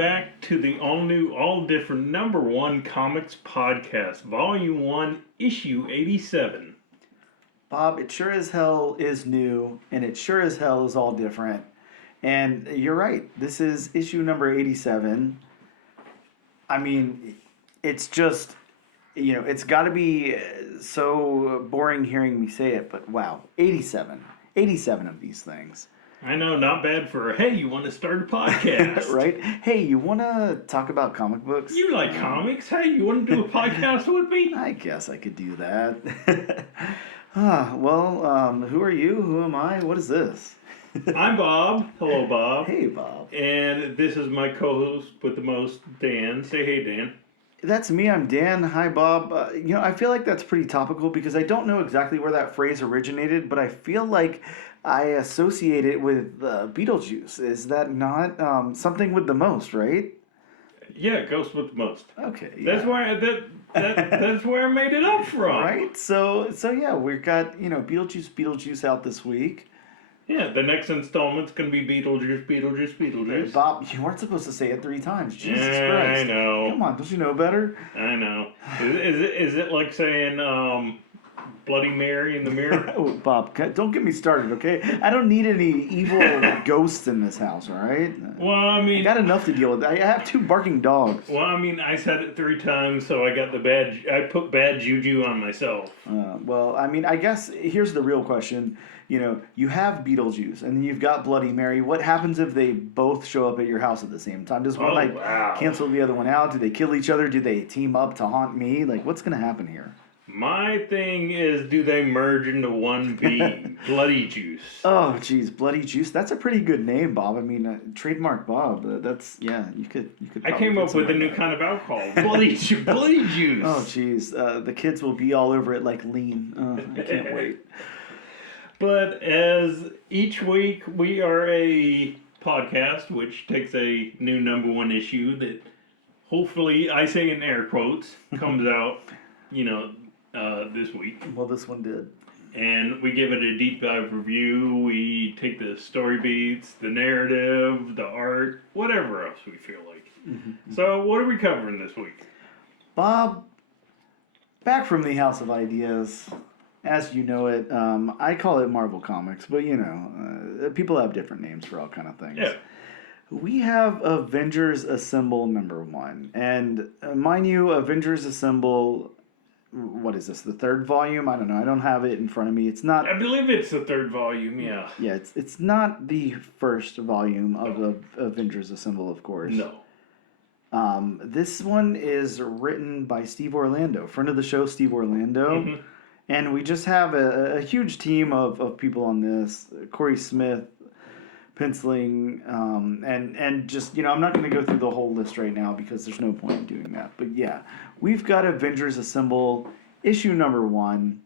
back to the all-new, all-different #1 comics podcast, Volume 1, Issue 87. Bob, it sure as hell is new, and it sure as hell is all different. And you're right, this is issue number 87. I mean, it's just, it's got to be so boring hearing me say it, but wow, 87. 87 of these things. I know, not bad for, hey, you want to start a podcast? Right? Hey, you want to talk about comic books? You like comics? Hey, you want to do a podcast with me? I guess I could do that. Who are you? Who am I? What is this? I'm Bob. Hello, Bob. Hey, Bob. And this is my co-host with the most, Dan. Say hey, Dan. That's me. I'm Dan. Hi, Bob. I feel like that's pretty topical because I don't know exactly where that phrase originated, but I feel like I associate it with Beetlejuice. Is that not something with the most, right? Yeah, Ghost with the most. Okay. Yeah. That's why that's where I made it up from. Right. So yeah, we've got Beetlejuice out this week. Yeah, the next installment's going to be Beetlejuice. Bob, you weren't supposed to say it 3 times. Jesus Christ. I know. Come on, don't you know better? I know. Is it like saying Bloody Mary in the mirror? Oh, Bob, don't get me started, okay? I don't need any evil ghosts in this house, all right? Well, I mean, I got enough to deal with. I have 2 barking dogs. Well, I mean, I said it 3 times, so I got I put bad juju on myself. I guess here's the real question. You have Beetlejuice, and then you've got Bloody Mary. What happens if they both show up at your house at the same time? Does one cancel the other one out? Do they kill each other? Do they team up to haunt me? Like, what's going to happen here? My thing is, do they merge into one being? Bloody Juice. Oh, geez, Bloody Juice. That's a pretty good name, Bob. I mean, trademark Bob. You could. I came up with a new kind of alcohol. Bloody Juice. Oh, geez. The kids will be all over it like lean. I can't wait. But as each week we are a podcast which takes a new #1 issue that hopefully, I say in air quotes, comes out, this week. Well, this one did. And we give it a deep dive review. We take the story beats, the narrative, the art, whatever else we feel like. Mm-hmm. So what are we covering this week? Bob, back from the House of Ideas. As you know it, I call it Marvel Comics, but people have different names for all kind of things. Yeah. We have Avengers Assemble #1. And mind you, Avengers Assemble, what is this, the 3rd volume? I don't know. I don't have it in front of me. It's not... I believe it's the 3rd volume, yeah. Yeah, it's not the 1st volume of Avengers Assemble, of course. No. This one is written by Steve Orlando, friend of the show, Steve Orlando. Mm-hmm. And we just have a huge team of people on this. Corey Smith, penciling, and just, I'm not going to go through the whole list right now because there's no point in doing that. But yeah, we've got Avengers Assemble, issue #1.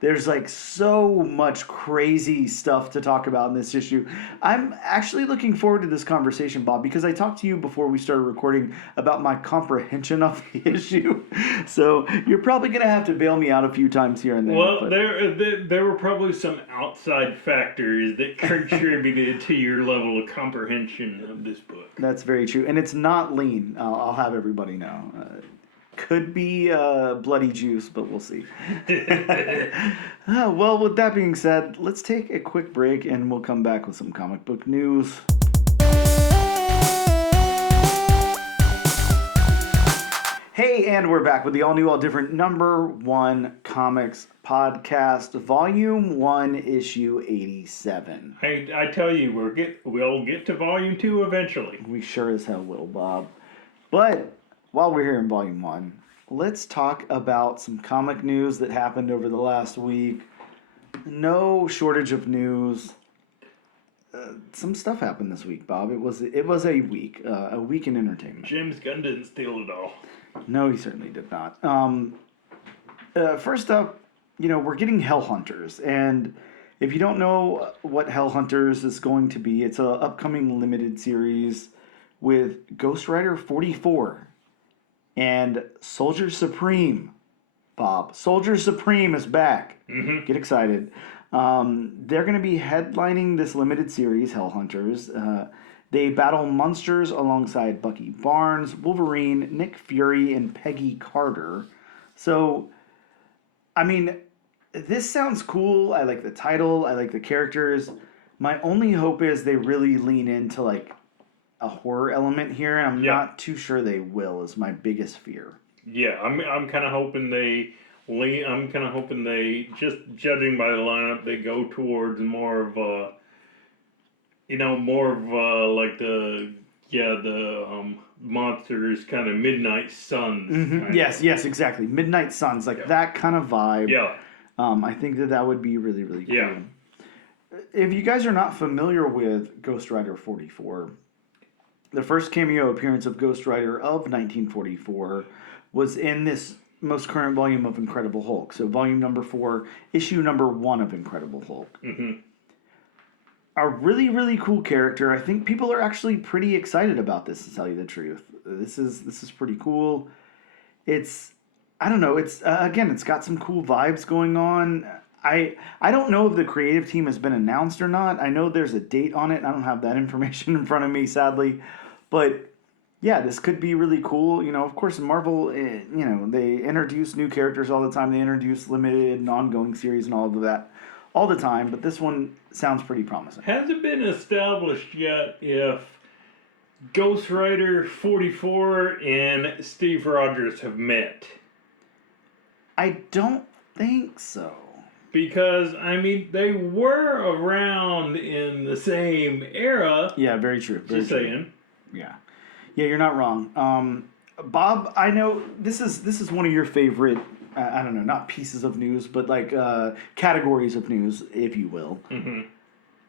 There's so much crazy stuff to talk about in this issue. I'm actually looking forward to this conversation, Bob, because I talked to you before we started recording about my comprehension of the issue. So you're probably going to have to bail me out a few times here and there. Well, there were probably some outside factors that contributed to your level of comprehension of this book. That's very true. And it's not lean, I'll have everybody know. Could be Bloody Juice, but we'll see. Well, with that being said, let's take a quick break and we'll come back with some comic book news. Hey, and we're back with the all-new, all-different #1 Comics Podcast, Volume 1, Issue 87. I tell you, we'll get to Volume 2 eventually. We sure as hell will, Bob. But while we're here in Volume 1, let's talk about some comic news that happened over the last week. No shortage of news. Some stuff happened this week, Bob. It was a week in entertainment. James Gunn didn't steal it all. No, he certainly did not. First up, we're getting Hellhunters, and if you don't know what Hellhunters is going to be, it's an upcoming limited series with Ghost Rider 44. And Soldier Supreme, Bob. Soldier Supreme is back. Mm-hmm. Get excited. They're going to be headlining this limited series, Hellhunters. They battle monsters alongside Bucky Barnes, Wolverine, Nick Fury, and Peggy Carter. So, I mean, this sounds cool. I like the title. I like the characters. My only hope is they really lean into like a horror element here, and I'm not too sure they will. Is my biggest fear. Yeah, I'm kind of hoping they lean. I'm kind of hoping they, just judging by the lineup, they go towards more of a, more of like the monsters kind of Midnight Suns. Mm-hmm. Yes, exactly. Midnight Suns, like that kind of vibe. Yeah. I think that would be really, really cool. Yeah. If you guys are not familiar with Ghost Rider 44, the first cameo appearance of Ghost Rider of 1944 was in this most current volume of Incredible Hulk. So volume number 4, issue number 1 of Incredible Hulk. Mm-hmm. A really, really cool character. I think people are actually pretty excited about this, to tell you the truth. This is pretty cool. I don't know. It's again, it's got some cool vibes going on. I don't know if the creative team has been announced or not. I know there's a date on it. I don't have that information in front of me, sadly. But yeah, this could be really cool. Of course, Marvel, they introduce new characters all the time. They introduce limited and ongoing series and all of that all the time. But this one sounds pretty promising. Has it been established yet if Ghost Rider 44 and Steve Rogers have met? I don't think so. Because, they were around in the same era. Yeah, very true. Very just true. saying. Yeah, you're not wrong. Bob, I know this is one of your favorite, I don't know, not pieces of news, but like categories of news, if you will. Mm-hmm.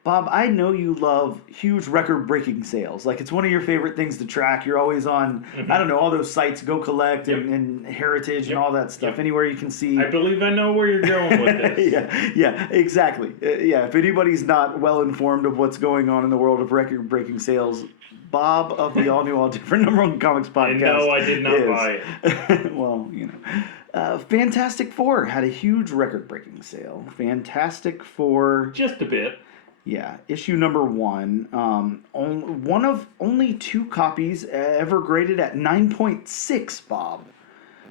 Bob, I know you love huge record-breaking sales. Like, it's one of your favorite things to track. You're always on, I don't know, all those sites, Go Collect and Heritage and all that stuff. Anywhere you can see. I believe I know where you're going with this. yeah, exactly. If anybody's not well informed of what's going on in the world of record-breaking sales, Bob of the All New, All Different Number One Comics podcast. And no, I did not buy it. Well, Fantastic Four had a huge record-breaking sale. Fantastic Four. Just a bit. Yeah, issue number 1. One of only 2 copies ever graded at 9.6, Bob.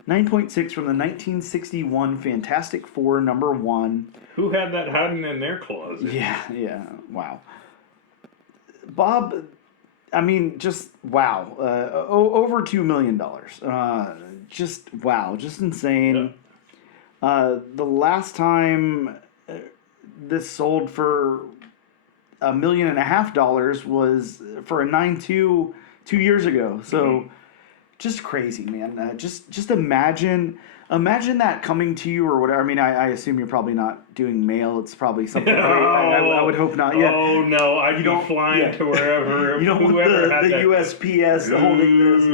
9.6 from the 1961 Fantastic Four number 1. Who had that hiding in their closet? Yeah, wow. Bob, just wow. Over $2 million. Just wow, just insane. The last time this sold for $1.5 million was for a 9.2 2 years ago. So just crazy, man. Just imagine that coming to you or whatever. I assume you're probably not doing mail. It's probably something. I would hope not. Yeah. Oh no, I'd be flying to wherever. You don't want the USPS holding this.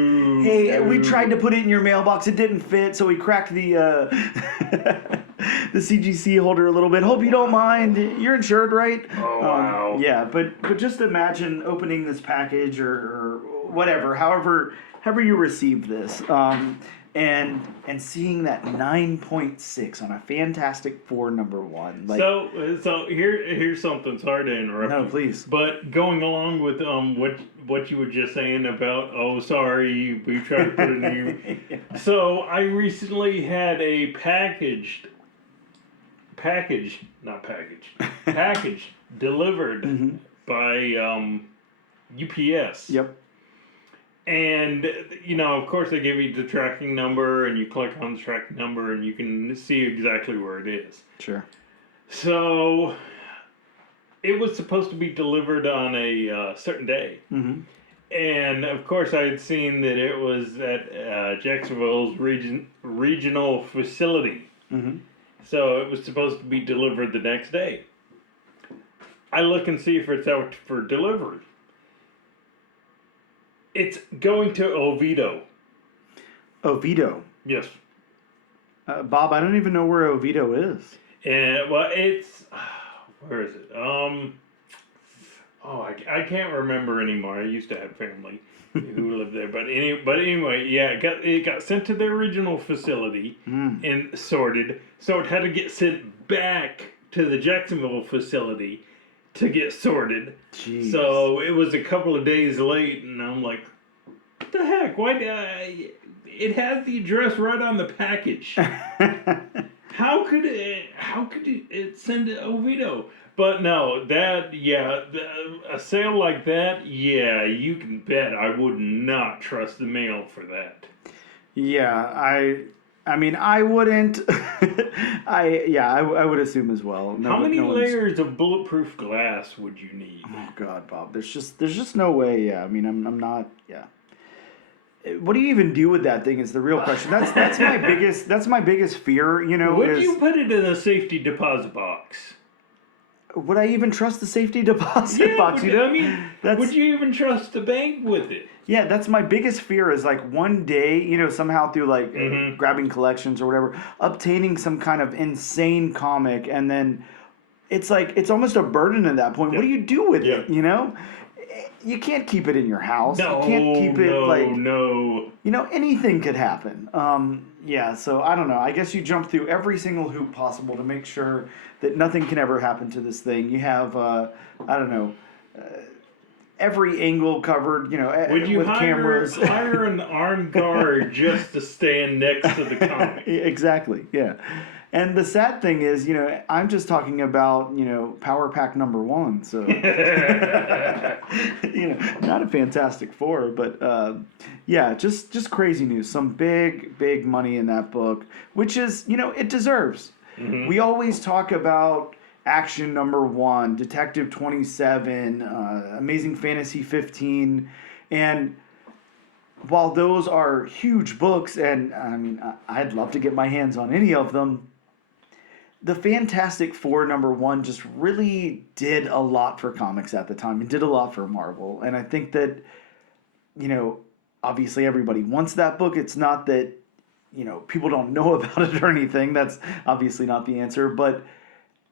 Hey, we tried to put it in your mailbox. It didn't fit, so we cracked the the CGC holder a little bit. Hope you don't mind. You're insured, right? Oh wow. Yeah, but just imagine opening this package or whatever, however you receive this, and seeing that 9.6 on a Fantastic Four number 1. Like, so here's something. Sorry to interrupt. No, please. But going along with what you were just saying about sorry, we tried to put it in you. So I recently had a package delivered by UPS. Yep. And, of course, they give you the tracking number, and you click on the tracking number, and you can see exactly where it is. Sure. So, it was supposed to be delivered on a certain day. Mm-hmm. And, of course, I had seen that it was at Jacksonville's regional facility. Mm-hmm. So, it was supposed to be delivered the next day. I look and see if it's out for delivery. It's going to Oviedo. Oviedo? Yes. Bob, I don't even know where Oviedo is. And, it's... Where is it? I can't remember anymore. I used to have family who lived there. But anyway, yeah, it got sent to their original facility and sorted. So it had to get sent back to the Jacksonville facility to get sorted. Jeez. So it was a couple of days late, and I'm like, what the heck? Why? It has the address right on the package. How could it send to Oviedo? But no, a sale like that, yeah, you can bet I would not trust the mail for that. Yeah, I mean, I wouldn't. I would assume as well. How many layers of bulletproof glass would you need? Oh God, Bob, there's just no way. Yeah, I mean, I'm not. Yeah. What do you even do with that thing? Is the real question. That's my biggest fear. You know, Would you put it in a safety deposit box? Would I even trust the safety deposit box? Would you even trust the bank with it? Yeah, that's my biggest fear is like one day, you know, somehow through like grabbing collections or whatever, obtaining some kind of insane comic, and then it's like, it's almost a burden at that point. What do you do with it, you know? You can't keep it in your house. No, you can't keep it no. You know, anything could happen. Yeah, so I don't know. I guess you jump through every single hoop possible to make sure that nothing can ever happen to this thing. You have, I don't know, every angle covered, you know, Would you with cameras. hire an armed guard just to stand next to the comic? Exactly, yeah. And the sad thing is, you know, I'm just talking about, you know, Power Pack number 1. So, you know, not a Fantastic Four, but yeah, just crazy news. Some big money in that book, which is, you know, it deserves. Mm-hmm. We always talk about Action number 1, Detective 27, Amazing Fantasy 15, and while those are huge books, and I mean, I'd love to get my hands on any of them, the Fantastic Four number 1 just really did a lot for comics at the time and did a lot for Marvel. And I think that, you know, obviously everybody wants that book. It's not that, you know, people don't know about it or anything. That's obviously not the answer, but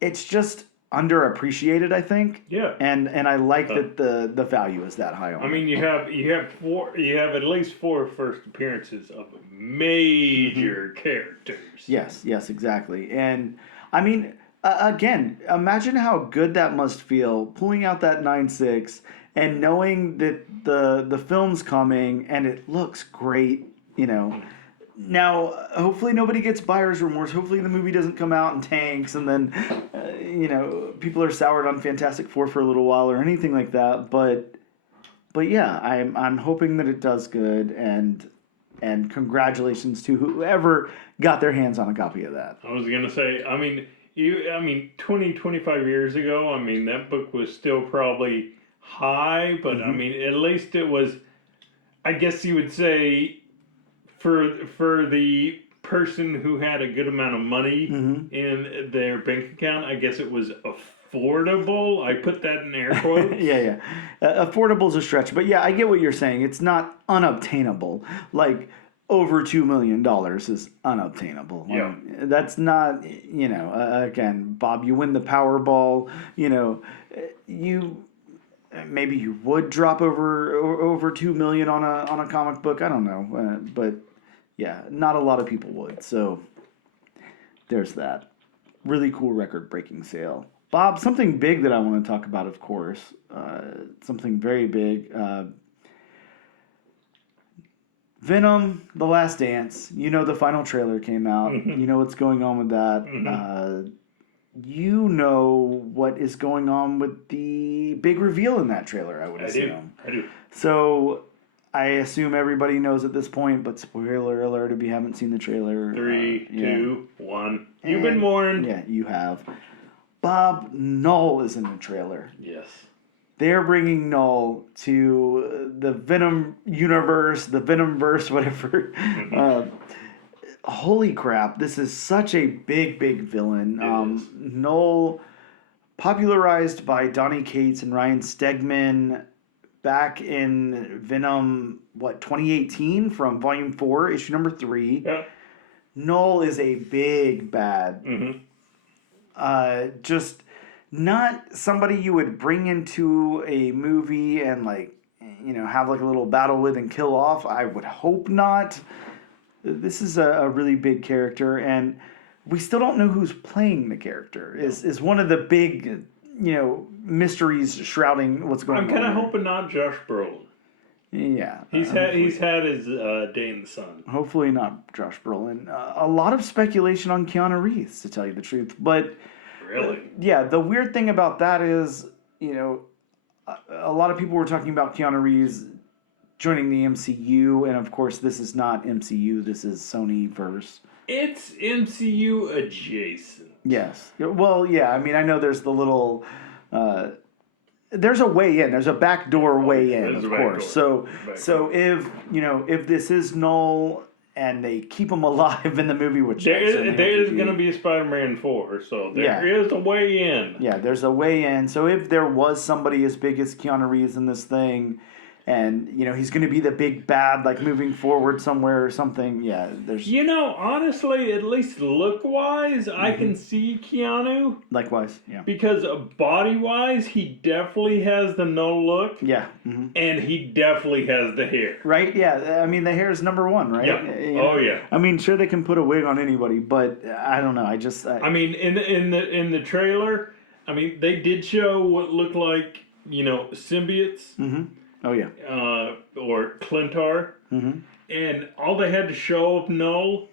it's just underappreciated, I think. Yeah. And I like that the value is that high on it. I mean, you have at least 4 first appearances of major characters. Yes, exactly. And I mean, again, imagine how good that must feel pulling out that 9.6 and knowing that the film's coming and it looks great, you know. Now, hopefully nobody gets buyer's remorse. Hopefully the movie doesn't come out and tanks and then, you know, people are soured on Fantastic Four for a little while or anything like that. But yeah, I'm hoping that it does good, and congratulations to whoever got their hands on a copy of that. I was gonna say, 20, 25 years ago, I mean, that book was still probably high, but I mean, at least it was, I guess you would say, for the person who had a good amount of money in their bank account, I guess it was affordable. I put that in air quotes. Yeah. Affordable is a stretch, but yeah, I get what you're saying. It's not unobtainable. Like, over $2 million is unobtainable. Yeah. That's not, you know, again, Bob, you win the Powerball, you know, maybe you would drop over $2 million on a comic book. I don't know, but yeah, not a lot of people would. So there's that. Really cool record-breaking sale. Bob, something big that I want to talk about, of course. Something very big. Venom: The Last Dance. You know the final trailer came out. You know what's going on with that. You know what is going on with the big reveal in that trailer, I would assume. I do. So I assume everybody knows at this point, but spoiler alert if you haven't seen the trailer. 3, 2, 1. You've been warned. Yeah, you have. Bob Null is in the trailer. Yes. They're bringing Null to the Venom universe, the Venomverse, whatever. Holy crap, this is such a big villain. Null, popularized by Donny Cates and Ryan Stegman back in Venom, 2018 from Volume 4, issue number 3. Yeah. Null is a big bad. Just not somebody you would bring into a movie and, like, you know, have like a little battle with and kill off. I would hope not. This is a really big character, and we still don't know who's playing the character. Is one of the big mysteries shrouding what's going on. I'm kind of there. hoping not Josh Brolin. Yeah, He's had his day in the sun. hopefully not Josh Brolin. A lot of speculation on Keanu Reeves, to tell you the truth. But Really? yeah, the weird thing about that is, a lot of people were talking about Keanu Reeves joining the MCU, and of course, this is not MCU. This is Sony verse. It's MCU adjacent. Yes. Well, yeah. I mean, I know there's the little. There's a way in. There's a backdoor way in, of course. So if this is Null and they keep him alive in the movie, which there is going to be a Spider-Man 4, so there is a way in. Yeah, there's a way in. So if there was somebody as big as Keanu Reeves in this thing, and he's going to be the big bad, like moving forward somewhere or something. Yeah, there's. Honestly, at least look-wise, I can see Keanu. Likewise, yeah. Because body-wise, he definitely has the no look. Yeah. And he definitely has the hair. Right? Yeah. I mean, the hair is number one, right? Yep. Oh yeah. I mean, sure they can put a wig on anybody, but I don't know. I mean, in the trailer, I mean, they did show what looked like symbiotes. Mm-hmm. Oh yeah. Or Clintar. Mm-hmm. And all they had to show of Null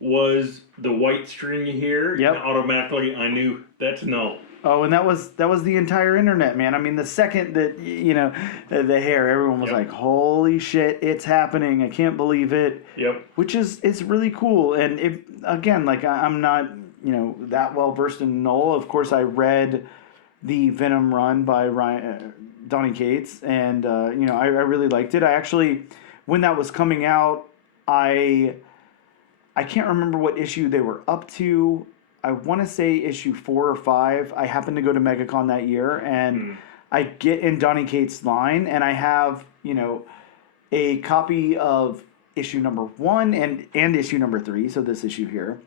was the white stringy hair. Yep. And automatically I knew that's Null. Oh, and that was the entire internet, man. I mean, the second that the hair, everyone was like, "Holy shit, it's happening! I can't believe it." Yep. Which is it's really cool. And if again, like I'm not that well versed in Null. Of course, I read the Venom run by Donny Cates, and I really liked it. I actually, when that was coming out, I can't remember what issue they were up to. I want to say issue 4 or 5. I happened to go to MegaCon that year, and I get in Donny Cates' line, and I have a copy of issue number 1 and issue number 3. So this issue here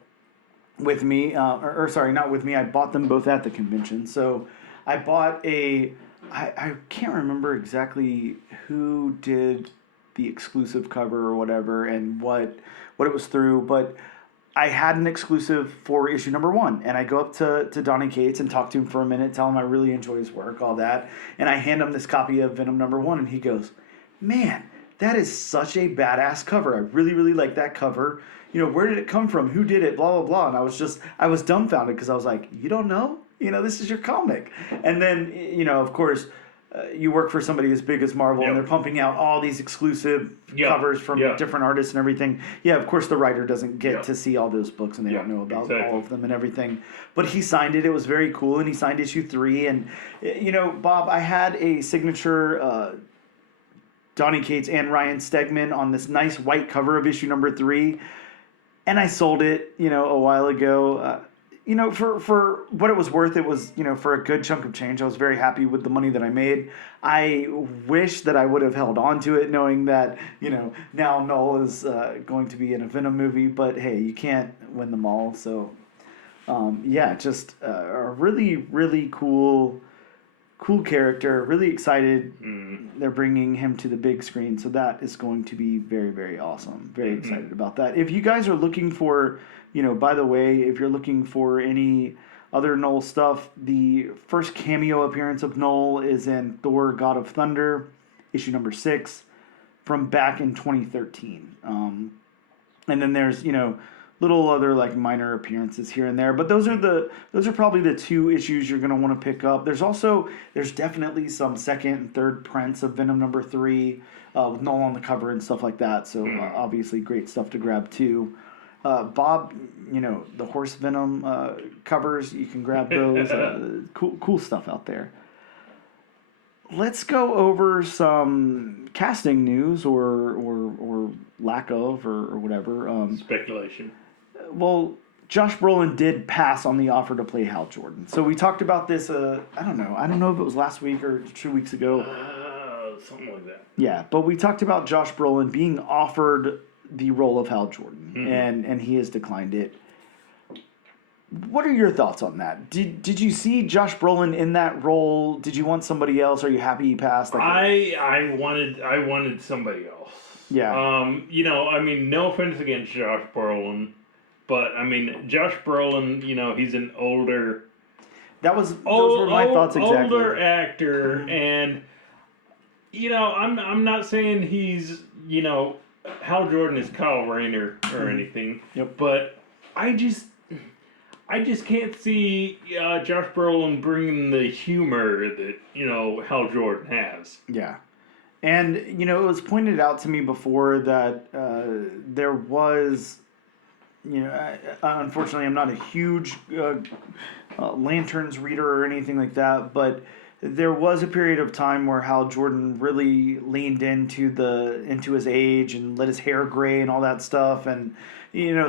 with me, or sorry, not with me. I bought them both at the convention. So I bought I can't remember exactly who did the exclusive cover or whatever and what it was through, but I had an exclusive for issue number 1, and I go up to Donny Cates and talk to him for a minute, tell him I really enjoy his work, all that, and I hand him this copy of Venom number 1, and he goes, "Man, that is such a badass cover. I really, really like that cover. Where did it come from? Who did it? Blah, blah, blah." And I was dumbfounded because I was like, "You don't know? This is your comic." And then, of course, you work for somebody as big as Marvel, and they're pumping out all these exclusive covers from different artists and everything. Yeah, of course, the writer doesn't get to see all those books, and they don't know about all of them and everything. But he signed it. It was very cool, and he signed issue 3. And, Bob, I had a signature Donny Cates and Ryan Stegman on this nice white cover of issue number 3, and I sold it, a while ago. For what it was worth, it was, for a good chunk of change. I was very happy with the money that I made. I wish that I would have held on to it, knowing that, now Null is going to be in a Venom movie. But hey, you can't win them all. So, just a really, really cool character. Really excited they're bringing him to the big screen. So that is going to be very, very awesome. Very excited about that. If you guys are looking for... by the way, if you're looking for any other Null stuff, the first cameo appearance of Null is in Thor: God of Thunder, issue number 6, from back in 2013. And then there's little other like minor appearances here and there, but those are probably the 2 issues you're gonna want to pick up. There's definitely some second and third prints of Venom number 3 with Null on the cover and stuff like that. So obviously great stuff to grab too. Bob, the Horse Venom covers, you can grab those. Cool stuff out there. Let's go over some casting news or lack of or whatever. Speculation. Well, Josh Brolin did pass on the offer to play Hal Jordan. So we talked about this. I don't know if it was last week or 2 weeks ago. Something like that. Yeah, but we talked about Josh Brolin being offered the role of Hal Jordan, and he has declined it. What are your thoughts on that? Did you see Josh Brolin in that role? Did you want somebody else? Are you happy he passed? I wanted somebody else. Yeah. I mean, no offense against Josh Brolin, but I mean, Josh Brolin, he's an older those were my thoughts exactly. Older actor, and I'm not saying he's Hal Jordan is Kyle Rayner or anything. Yep. But I just can't see Josh Brolin bringing the humor that Hal Jordan has. Yeah. And, it was pointed out to me before that there was, unfortunately, I'm not a huge Lanterns reader or anything like that, but there was a period of time where Hal Jordan really leaned into his age and let his hair gray and all that stuff. And,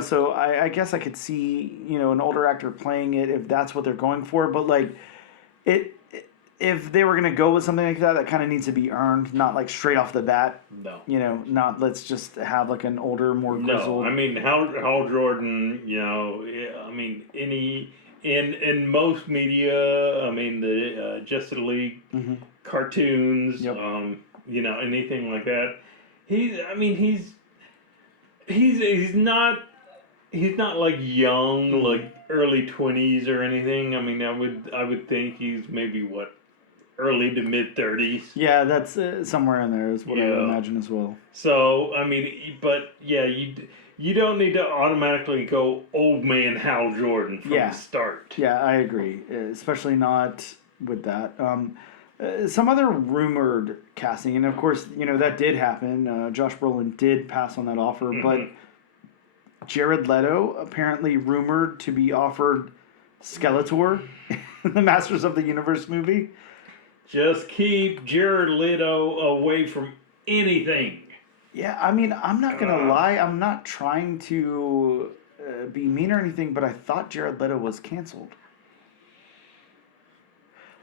so I guess I could see, an older actor playing it if that's what they're going for. But, like, if they were going to go with something like that, that kind of needs to be earned, not like straight off the bat. No. Not let's just have like an older, more grizzled. No, I mean Hal Jordan. In most media, I mean the Justice League cartoons. Yep. Anything like that. He's not like young, like early 20s or anything. I mean, I would think he's maybe early to mid 30s. Yeah, that's somewhere in there is what I would imagine as well. So, I mean, but yeah, you don't need to automatically go old man Hal Jordan from the start. Yeah, I agree, especially not with that. Some other rumored casting, and of course, that did happen. Josh Brolin did pass on that offer, but Jared Leto apparently rumored to be offered Skeletor in the Masters of the Universe movie. Just keep Jared Leto away from anything. Yeah, I mean, I'm not going to lie. I'm not trying to be mean or anything, but I thought Jared Leto was canceled.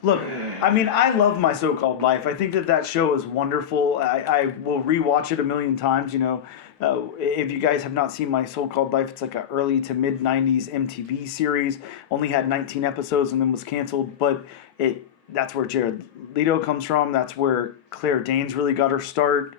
Look, I mean, I love My So-Called Life. I think that show is wonderful. I will rewatch it a million times, if you guys have not seen My So-Called Life, it's like an early to mid-90s MTV series. Only had 19 episodes and then was canceled, but that's where Jared Leto comes from. That's where Claire Danes really got her start.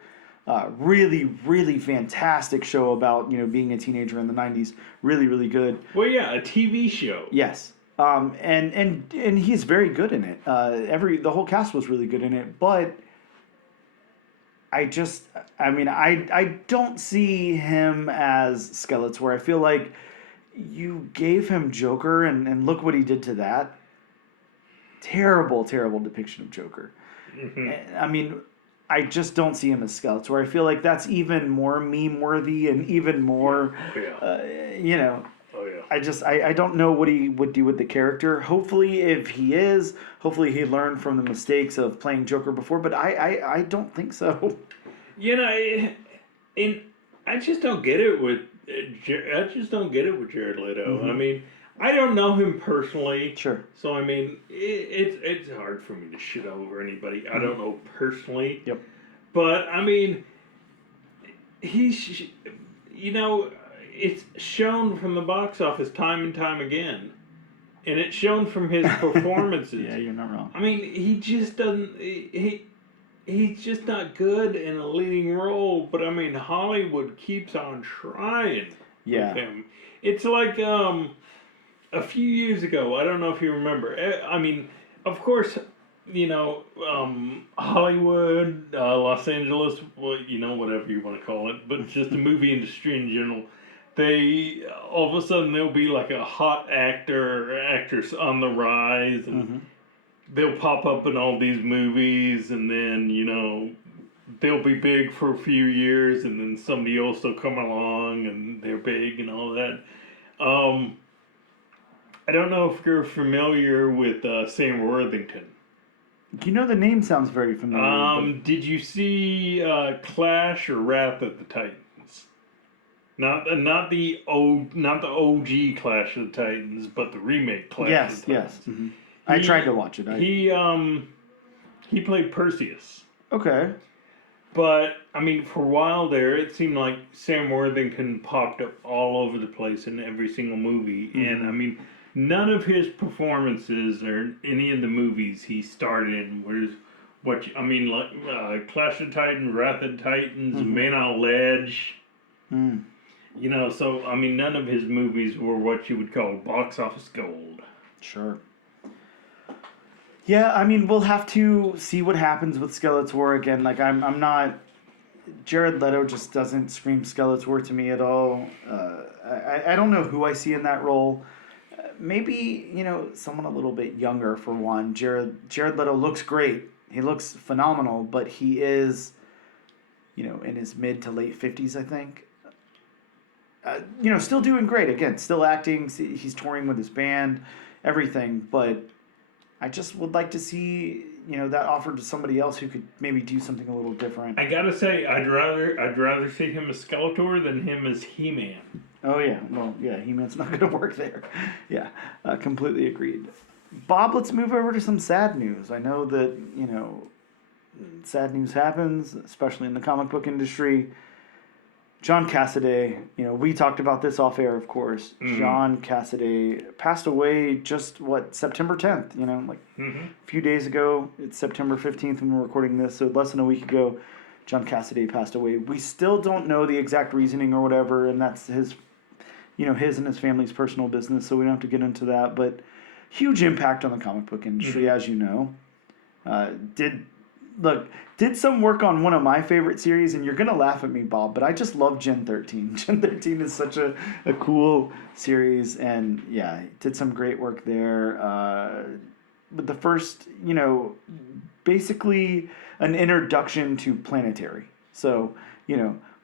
Really, really fantastic show about, being a teenager in the 90s. Really, really good. Well, yeah, a TV show. Yes. And he's very good in it. The whole cast was really good in it, but I don't see him as Skeletor. I feel like you gave him Joker, and look what he did to that. Terrible, terrible depiction of Joker. Mm-hmm. I mean, I just don't see him as Skeletor. I feel like that's even more meme-worthy and even more, Oh, yeah. I don't know what he would do with the character. Hopefully, if he is, he learned from the mistakes of playing Joker before, but I don't think so. And I just don't get it with Jared Leto. Mm-hmm. I mean, I don't know him personally. Sure. So, I mean, it's hard for me to shit over anybody I don't know personally. Yep. But, I mean, he's, it's shown from the box office time and time again. And it's shown from his performances. Yeah, you're not wrong. I mean, he just doesn't, he's just not good in a leading role. But, I mean, Hollywood keeps on trying with him. It's like, a few years ago, I don't know if you remember. I mean, of course, Hollywood, Los Angeles, whatever you want to call it, but just the movie industry in general. They all of a sudden there'll be like a hot actor or actress on the rise, and they'll pop up in all these movies, and then they'll be big for a few years, and then somebody else will come along and they're big and all that. I don't know if you're familiar with Sam Worthington. The name sounds very familiar. Did you see Clash or Wrath of the Titans? Not the OG Clash of the Titans, but the remake Clash of the Titans. Yes. Mm-hmm. I tried to watch it. He played Perseus. Okay. But, I mean, for a while there, it seemed like Sam Worthington popped up all over the place in every single movie. Mm-hmm. And, I mean, none of his performances or any of the movies he starred in was Clash of Titans, Wrath of Titans, Man on a Ledge. Mm. So, I mean, none of his movies were what you would call box office gold. Sure. Yeah, I mean, we'll have to see what happens with Skeletor again. Like, I'm not. Jared Leto just doesn't scream Skeletor to me at all. I don't know who I see in that role. Maybe, someone a little bit younger for one. Jared Leto looks great. He looks phenomenal, but he is, in his mid to late 50s, I think. Still doing great. Again, still acting. He's touring with his band, everything. But I just would like to see, that offered to somebody else who could maybe do something a little different. I gotta say, I'd rather see him as Skeletor than him as He-Man. Oh yeah, well yeah, He-Man's not going to work there. Yeah, completely agreed. Bob, let's move over to some sad news. I know that sad news happens, especially in the comic book industry. John Cassaday, we talked about this off air, of course. Mm-hmm. John Cassaday passed away just, September 10th, mm-hmm. a few days ago. It's September 15th when we're recording this, so less than a week ago, John Cassaday passed away. We still don't know the exact reasoning or whatever, and that's his and his family's personal business, so we don't have to get into that, but huge impact on the comic book industry, mm-hmm. as you know. Did some work on one of my favorite series, and you're going to laugh at me, Bob, but I just love Gen 13. Gen 13 is such a cool series, and yeah, did some great work there. But the first, basically an introduction to Planetary. So,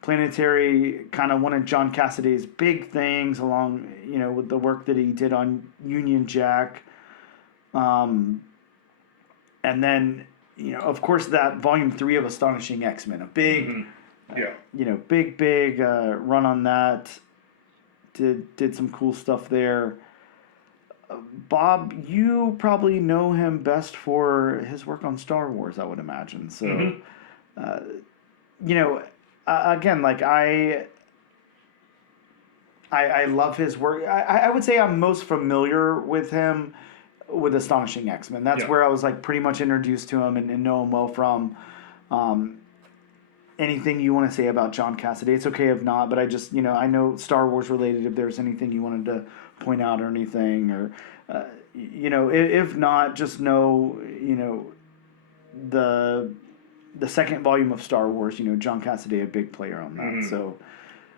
Planetary, kind of one of John Cassaday's big things, along, with the work that he did on Union Jack. And then, of course, that Volume 3 of Astonishing X-Men, a big, mm-hmm. big run on that. Did some cool stuff there. Bob, you probably know him best for his work on Star Wars, I would imagine. So, mm-hmm. Again, like I love his work. I would say I'm most familiar with him with Astonishing X-Men. That's where I was like pretty much introduced to him and know him well from. Anything you want to say about John Cassaday? It's okay if not, but I just, I know Star Wars related, if there's anything you wanted to point out or anything, or, if not, just know, the second volume of Star Wars, John Cassaday, a big player on that. Mm-hmm. So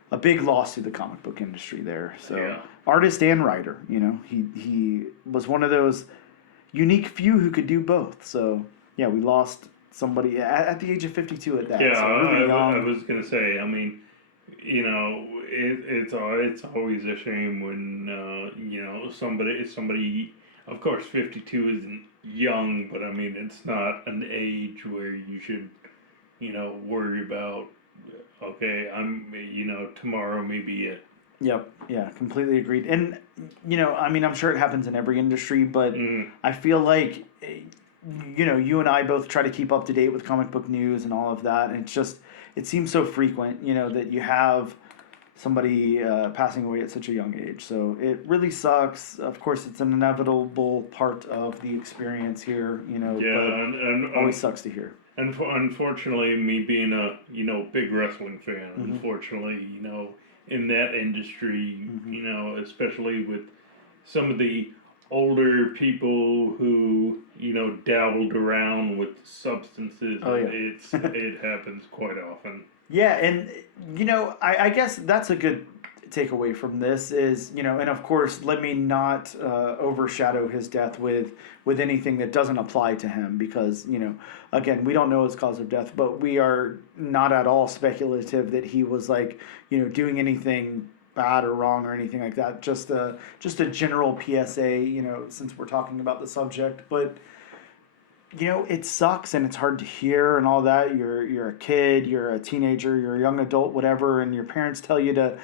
a big loss to the comic book industry there. So artist and writer, he was one of those unique few who could do both. So yeah, we lost somebody at the age of 52 at that. Yeah, so really I was gonna say. I mean, it's always a shame when somebody. Of course, 52 isn't young, but I mean, it's not an age where you should, worry about. Okay, tomorrow may be it. Yep. Yeah, completely agreed. And, I mean, I'm sure it happens in every industry, but I feel like, you and I both try to keep up to date with comic book news and all of that. And it seems so frequent, that you have somebody passing away at such a young age. So it really sucks. Of course, it's an inevitable part of the experience here, Yeah, but and always sucks to hear. And unfortunately, me being a big wrestling fan, mm-hmm. unfortunately, in that industry, mm-hmm. Especially with some of the older people who dabbled around with substances, it happens quite often. Yeah, and I guess that's a good takeaway from this is, and of course, let me not overshadow his death with anything that doesn't apply to him because, again, we don't know his cause of death, but we are not at all speculative that he was like, doing anything bad or wrong or anything like that. Just a general PSA, since we're talking about the subject, but it sucks and it's hard to hear and all that. You're a kid, you're a teenager, you're a young adult, whatever, and your parents tell you to,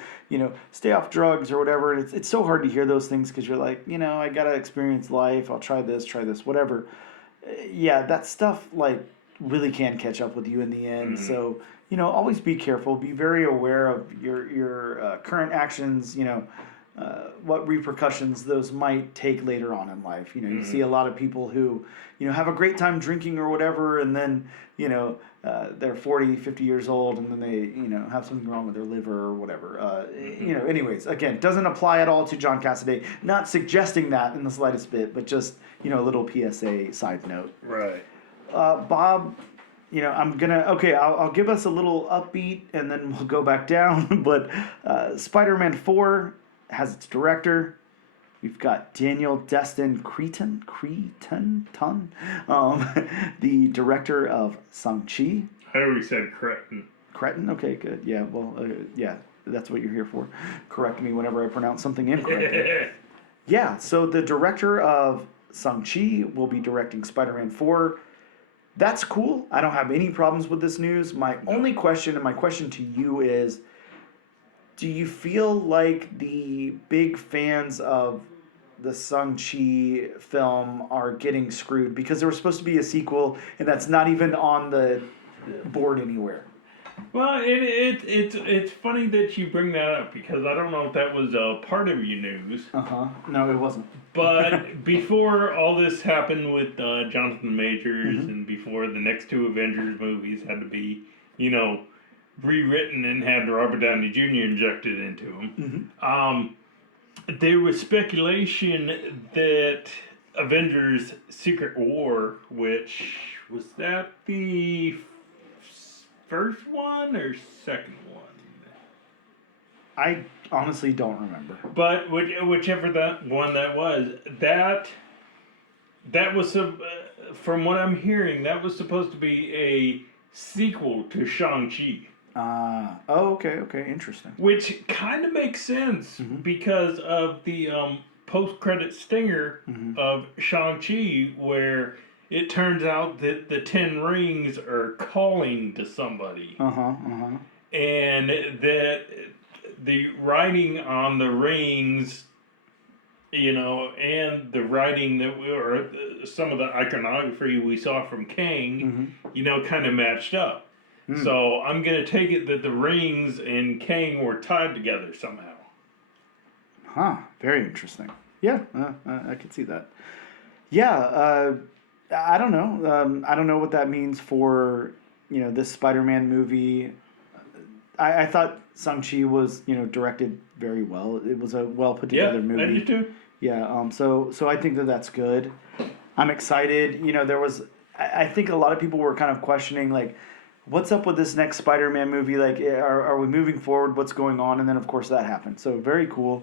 stay off drugs or whatever. And it's so hard to hear those things because you're like, I gotta experience life. I'll try this, whatever. Yeah, that stuff like really can catch up with you in the end. Mm-hmm. So always be careful. Be very aware of your current actions. what repercussions those might take later on in life. You see a lot of people who, have a great time drinking or whatever, and then, they're 40, 50 years old, and then they, have something wrong with their liver or whatever. Anyways, again, doesn't apply at all to John Cassaday. Not suggesting that in the slightest bit, but just, a little PSA side note. Right. Bob, I'll give us a little upbeat, and then we'll go back down. But Spider-Man 4 has its director. We've got Daniel Destin Cretton, the director of Shang-Chi. I already said Cretin. Cretin? Okay, good. Yeah, well, that's what you're here for. Correct me whenever I pronounce something incorrectly. Yeah, so the director of Shang-Chi will be directing Spider-Man 4. That's cool. I don't have any problems with this news. My only question, and my question to you is, do you feel like the big fans of the Shang-Chi film are getting screwed? Because there was supposed to be a sequel, and that's not even on the board anywhere. Well, it's funny that you bring that up, because I don't know if that was a part of your news. No, it wasn't. But before all this happened with Jonathan Majors, and before the next two Avengers movies had to be, rewritten and had Robert Downey Jr. injected into them, there was speculation that Avengers Secret War, which was that the first one or second one? I honestly don't remember. But whichever that one that was, that was from what I'm hearing, that was supposed to be a sequel to Shang-Chi. Okay, interesting. Which kind of makes sense because of the post-credit stinger of Shang-Chi, where it turns out that the 10 rings are calling to somebody. And that the writing on the rings, and the writing some of the iconography we saw from Kang, kind of matched up. So I'm going to take it that the rings and Kang were tied together somehow. Very interesting. Yeah, I could see that. Yeah, I don't know. I don't know what that means for, this Spider-Man movie. I thought Shang-Chi was, directed very well. It was a well put together movie. I do too. Yeah. So I think that that's good. I'm excited. I think a lot of people were kind of questioning, like, what's up with this next Spider-Man movie? Like, are we moving forward? What's going on? And then, of course, that happened. So very cool.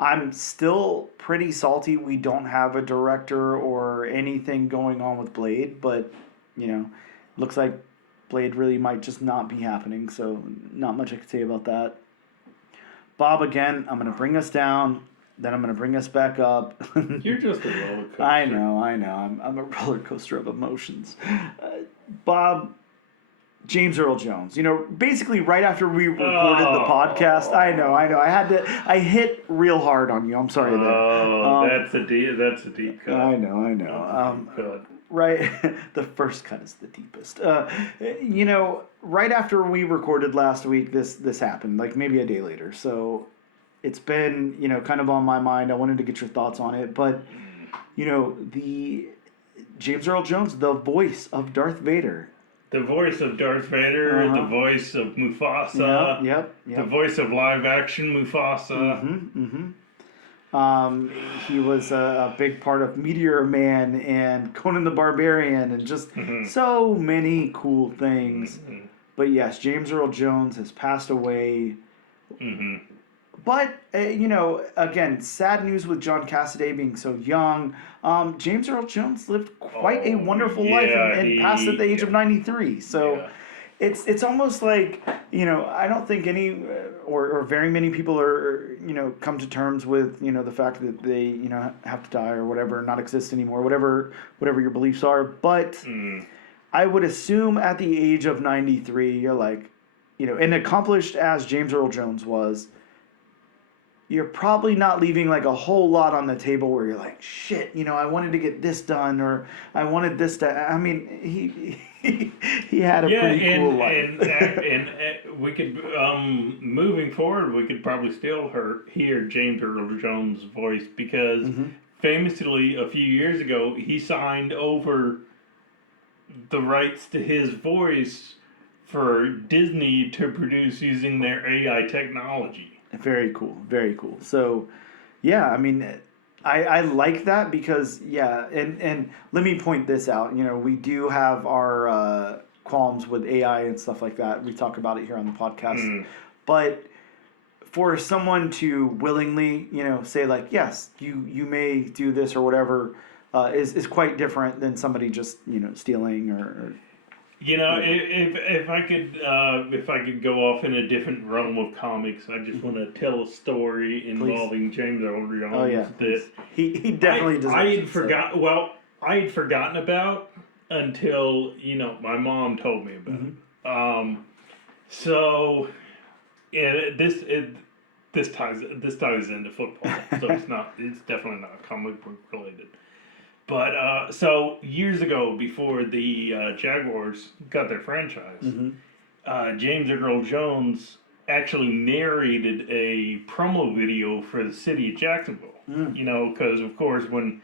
I'm still pretty salty we don't have a director or anything going on with Blade, but, looks like Blade really might just not be happening, so not much I could say about that. Bob, again, I'm going to bring us down, then I'm going to bring us back up. You're just a roller coaster. I know. I'm a roller coaster of emotions. Bob, James Earl Jones. Basically right after we recorded the podcast. I know. I hit real hard on you. I'm sorry. That's a deep cut. I know. Right. The first cut is the deepest. Right after we recorded last week, this happened, like maybe a day later. So it's been, kind of on my mind. I wanted to get your thoughts on it. But, the James Earl Jones, the voice of Darth Vader. The voice of Darth Vader, the voice of Mufasa, yep. The voice of live action Mufasa. He was a big part of Meteor Man and Conan the Barbarian and just so many cool things. But yes, James Earl Jones has passed away. But, again, sad news with John Cassaday being so young. James Earl Jones lived quite a wonderful life and passed at the age of 93. So it's almost like, I don't think any or very many people are, come to terms with, the fact that they, have to die or whatever, not exist anymore, whatever your beliefs are. But I would assume at the age of 93, you're like, and accomplished as James Earl Jones was, you're probably not leaving like a whole lot on the table where you're like, shit, I wanted to get this done, or I wanted this to. I mean, he had a Yeah, pretty cool life. we could moving forward, we could probably still hear James Earl Jones' voice because famously a few years ago he signed over the rights to his voice for Disney to produce using their AI technology. Very cool, very cool. So, yeah, I mean, I like that because and let me point this out. We do have our qualms with AI and stuff like that. We talk about it here on the podcast, but for someone to willingly, say like, yes, you may do this or whatever, is quite different than somebody just stealing or If I could go off in a different realm of comics, I just want to tell a story involving James Earl Jones. Oh yeah, that he definitely deserves I it, had forgot. Well, I had forgotten about until my mom told me about it. So this ties into football, so it's definitely not comic book related. But so years ago, before the Jaguars got their franchise, James Earl Jones actually narrated a promo video for the city of Jacksonville. Because of course when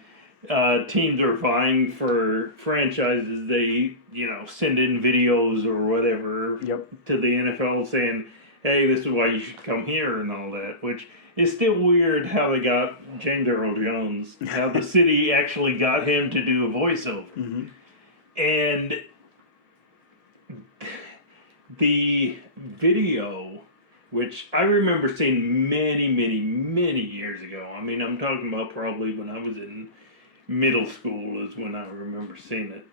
teams are vying for franchises, they send in videos or whatever to the NFL saying, "Hey, this is why you should come here" and all that, which. It's still weird how they got James Earl Jones, how the city actually got him to do a voiceover. And the video, which I remember seeing many, many, many years ago. I mean, I'm talking about probably when I was in middle school is when I remember seeing it.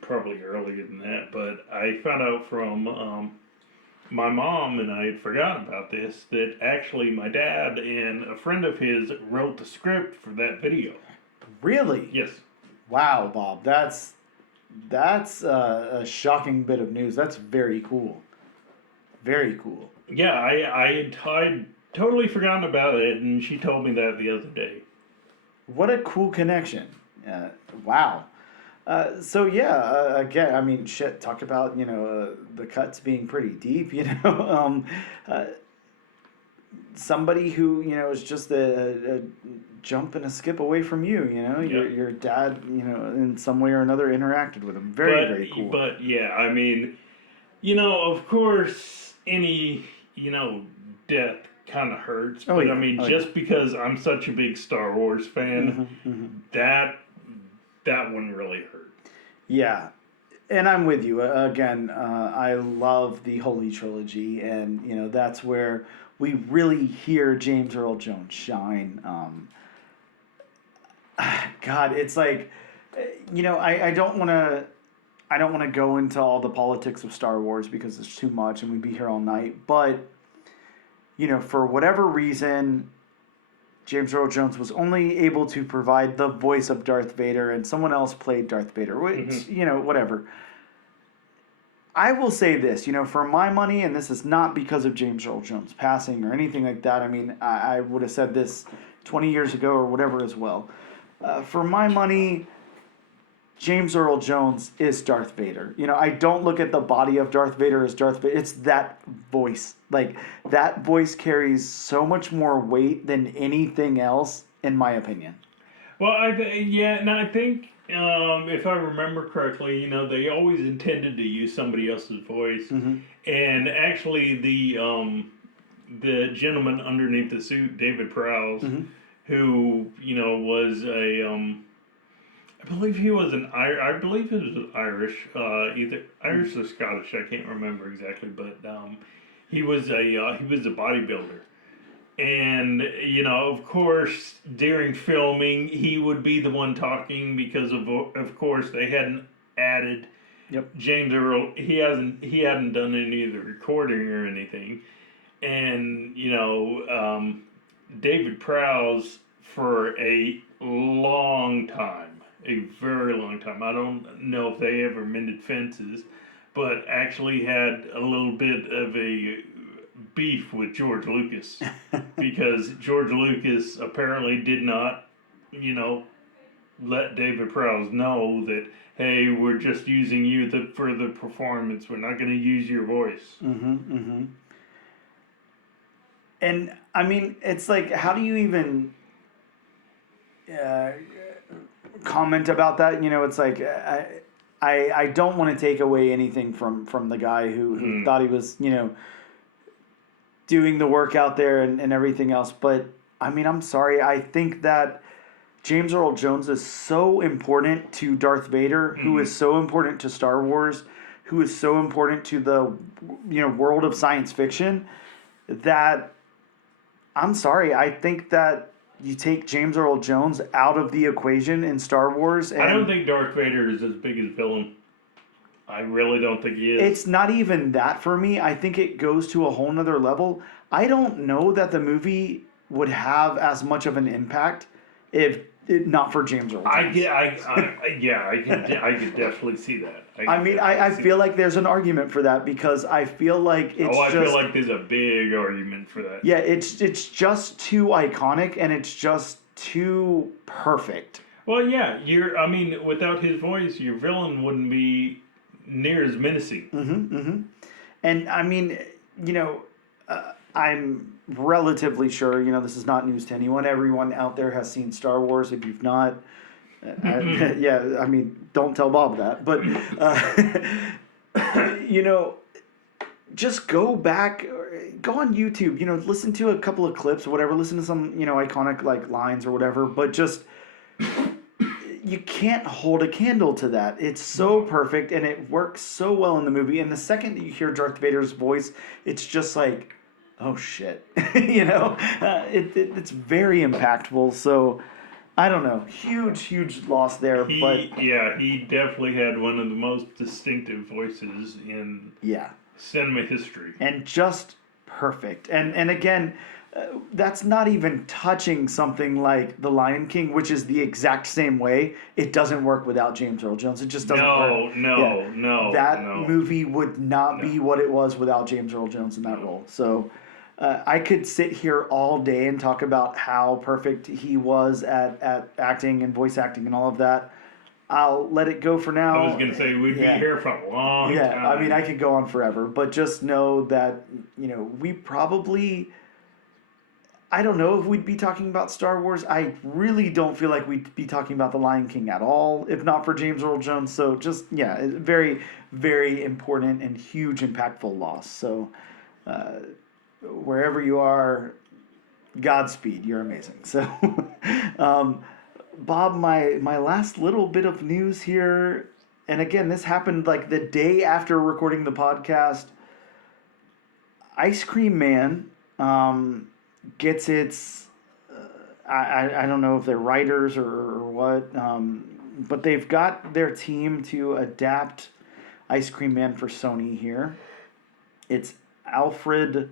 Probably earlier than that. But I found out from... my mom and I had forgotten about this, that actually my dad and a friend of his wrote the script for that video. Really? Yes. Wow, Bob, that's a shocking bit of news. That's very cool. Very cool. Yeah, I'd totally forgotten about it, and she told me that the other day. What a cool connection. Wow. So yeah, again, I mean, shit. Talk about the cuts being pretty deep. Somebody who is just a jump and a skip away from you. Your dad, in some way or another interacted with him. Very cool. But yeah, I mean, of course, any death kind of hurts. Oh, but yeah. I mean, because I'm such a big Star Wars fan, that one really hurt. Yeah, and I'm with you. Again, I love the Holy Trilogy, and that's where we really hear James Earl Jones shine. God, it's like, I don't want to go into all the politics of Star Wars because it's too much, and we'd be here all night. But for whatever reason, James Earl Jones was only able to provide the voice of Darth Vader, and someone else played Darth Vader, which, whatever. I will say this, for my money, and this is not because of James Earl Jones passing or anything like that. I mean, I would have said this 20 years ago or whatever as well. For my money, James Earl Jones is Darth Vader. I don't look at the body of Darth Vader as Darth Vader. It's that voice. Like, that voice carries so much more weight than anything else, in my opinion. Well, I think if I remember correctly, they always intended to use somebody else's voice, and actually the gentleman underneath the suit, David Prowse, who was a I believe he was Irish, either Irish or Scottish. I can't remember exactly, but he was a bodybuilder, and of course during filming he would be the one talking because of course they hadn't added James Earl. He hadn't done any of the recording or anything, and David Prowse for a long time. A very long time. I don't know if they ever mended fences, but actually had a little bit of a beef with George Lucas because George Lucas apparently did not, let David Prowse know that, hey, we're just using you for the performance. We're not going to use your voice. And I mean, it's like, how do you even comment about that? It's like, I don't want to take away anything from the guy who thought he was, doing the work out there and everything else. But I mean, I'm sorry. I think that James Earl Jones is so important to Darth Vader, who is so important to Star Wars, who is so important to the world of science fiction, that I'm sorry. I think that you take James Earl Jones out of the equation in Star Wars. And I don't think Darth Vader is as big as villain. I really don't think he is. It's not even that for me. I think it goes to a whole nother level. I don't know that the movie would have as much of an impact if not for James Earl Jones. I could definitely see that. I feel like there's an argument for that because I feel like it's I feel like there's a big argument for that. Yeah, it's just too iconic and it's just too perfect. Well, yeah, without his voice, your villain wouldn't be near as menacing. And I mean, I'm relatively sure, this is not news to anyone. Everyone out there has seen Star Wars. If you've not, don't tell Bob that. But, just go back, go on YouTube, listen to a couple of clips or whatever, listen to some, iconic like lines or whatever, but just, you can't hold a candle to that. It's so perfect and it works so well in the movie. And the second that you hear Darth Vader's voice, it's just like, oh shit, it's very impactful. So I don't know, huge loss there. He definitely had one of the most distinctive voices in cinema history, and just perfect. And again, that's not even touching something like The Lion King, which is the exact same way. It doesn't work without James Earl Jones. It just doesn't work. No. That movie would not be what it was without James Earl Jones in that role. So I could sit here all day and talk about how perfect he was at acting and voice acting and all of that. I'll let it go for now. I was going to say, we'd be here for a long time. I mean, I could go on forever. But just know that, we probably... I don't know if we'd be talking about Star Wars. I really don't feel like we'd be talking about The Lion King at all, if not for James Earl Jones. So just, very, very important and huge, impactful loss. So wherever you are, Godspeed. You're amazing. So, Bob, my last little bit of news here, and again, this happened like the day after recording the podcast. Ice Cream Man gets its, I don't know if they're writers or what, but they've got their team to adapt Ice Cream Man for Sony here. It's Alfred,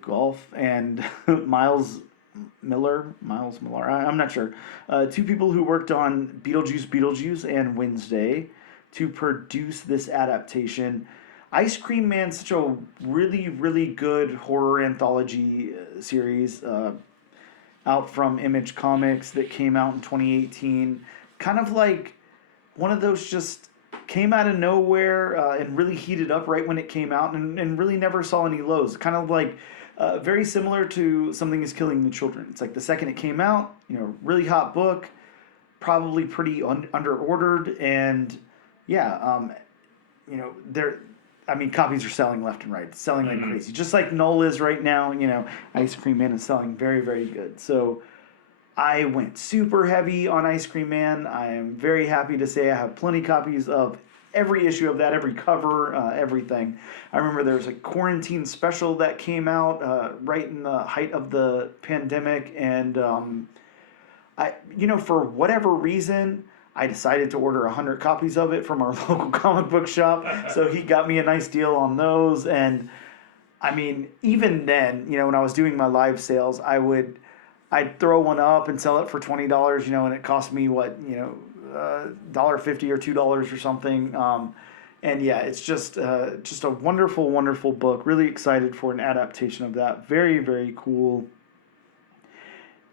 Golf and Miles Miller, I'm not sure. Two people who worked on Beetlejuice and Wednesday to produce this adaptation. Ice Cream Man's such a really, really good horror anthology series out from Image Comics that came out in 2018. Kind of like one of those just came out of nowhere and really heated up right when it came out and really never saw any lows. Kind of like very similar to Something is Killing the Children. It's like the second it came out, really hot book, probably pretty under-ordered, and copies are selling left and right. It's selling like crazy. Just like Null is right now, Ice Cream Man is selling very, very good. So I went super heavy on Ice Cream Man. I am very happy to say I have plenty copies of every issue of that, every cover, everything. I remember there was a quarantine special that came out right in the height of the pandemic, and for whatever reason, I decided to order 100 copies of it from our local comic book shop. So he got me a nice deal on those. And I mean, even then, when I was doing my live sales, I'd throw one up and sell it for $20, and it cost me $1.50 or $2 or something. And yeah, it's just a wonderful, wonderful book. Really excited for an adaptation of that. Very, very cool.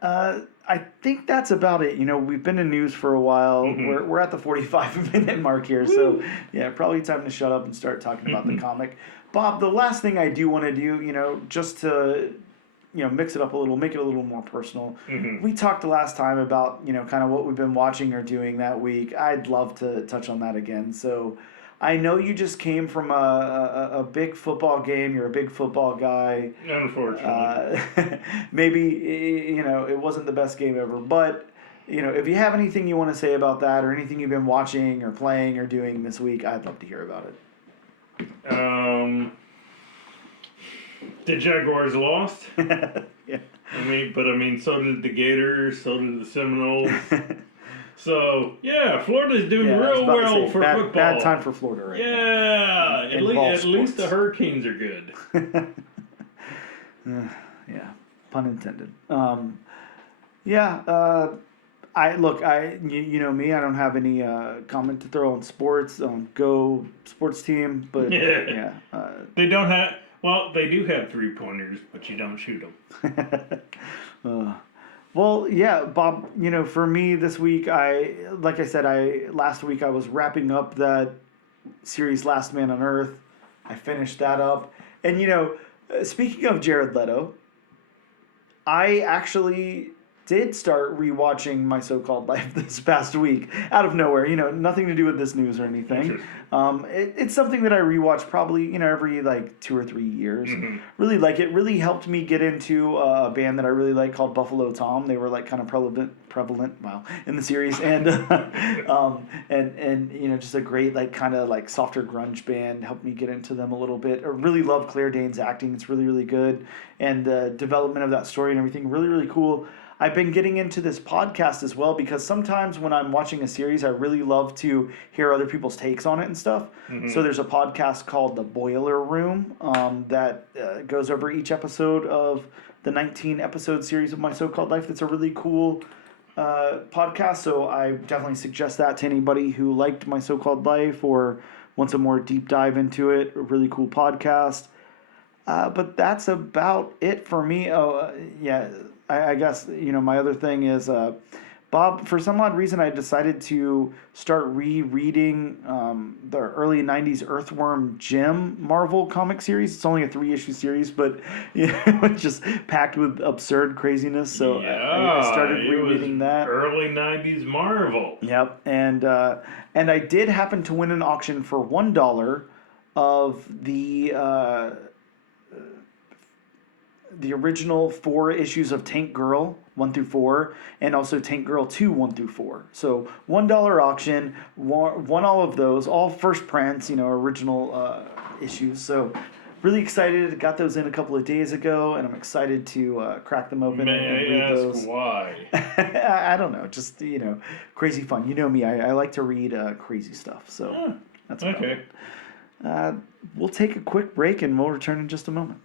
I think that's about it. We've been in news for a while. We're at the 45-minute mark here, so yeah, probably time to shut up and start talking about the comic. Bob, the last thing I do want to do, just to mix it up a little, make it a little more personal. We talked the last time about kind of what we've been watching or doing that week. I'd love to touch on that again. So I know you just came from a big football game. You're a big football guy. Unfortunately. Maybe, it wasn't the best game ever. But, if you have anything you want to say about that or anything you've been watching or playing or doing this week, I'd love to hear about it. The Jaguars lost. Yeah. So did the Gators, so did the Seminoles. So, yeah, Florida's doing real well for football. Bad time for Florida right now. Yeah, at least the Hurricanes are good. Yeah, pun intended. You know me, I don't have any comment to throw on sports. Go sports team, but yeah. They don't have, they do have 3-pointers, but you don't shoot them. Well, yeah, Bob, for me this week, last week I was wrapping up that series Last Man on Earth. I finished that up. And, speaking of Jared Leto, I actually did start rewatching My So-Called Life this past week out of nowhere. Nothing to do with this news or anything. It's something that I rewatch probably every 2 or 3 years. Really like it. Really helped me get into a band that I really like called Buffalo Tom. They were kind of prevalent in the series, and just a great kind of softer grunge band. Helped me get into them a little bit. I really love Claire Danes' acting. It's really, really good, and the development of that story and everything really, really cool. I've been getting into this podcast as well because sometimes when I'm watching a series, I really love to hear other people's takes on it and stuff. So there's a podcast called The Boiler Room that goes over each episode of the 19-episode series of My So-Called Life. That's a really cool podcast, so I definitely suggest that to anybody who liked My So-Called Life or wants a more deep dive into it. A really cool podcast. But that's about it for me. I guess, my other thing is, Bob, for some odd reason, I decided to start rereading the early 90s Earthworm Jim Marvel comic series. It's only a 3-issue series, but it's just packed with absurd craziness. So I started rereading that. Early 90s Marvel. Yep. And I did happen to win an auction for $1 of the original 4 issues of Tank Girl 1 through 4, and also Tank Girl 2 1 through 4. So $1 auction, won all of those, all first prints, original issues. So really excited. Got those in a couple of days ago, and I'm excited to crack them open and read those. Why? I don't know. Just crazy fun. You know me. I like to read crazy stuff. So that's okay. We'll take a quick break, and we'll return in just a moment.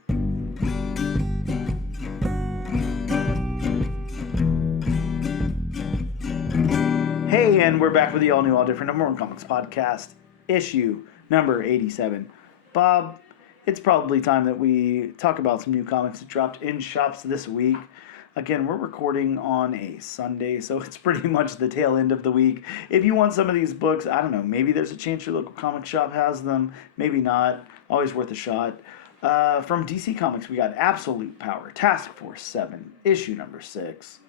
Hey, and we're back with the all-new, all-different number one comics podcast, issue number 87. Bob, it's probably time that we talk about some new comics that dropped in shops this week. Again, we're recording on a Sunday, so it's pretty much the tail end of the week. If you want some of these books, I don't know, maybe there's a chance your local comic shop has them, maybe not. Always worth a shot. From DC Comics, we got Absolute Power, Task Force 7, issue number 6.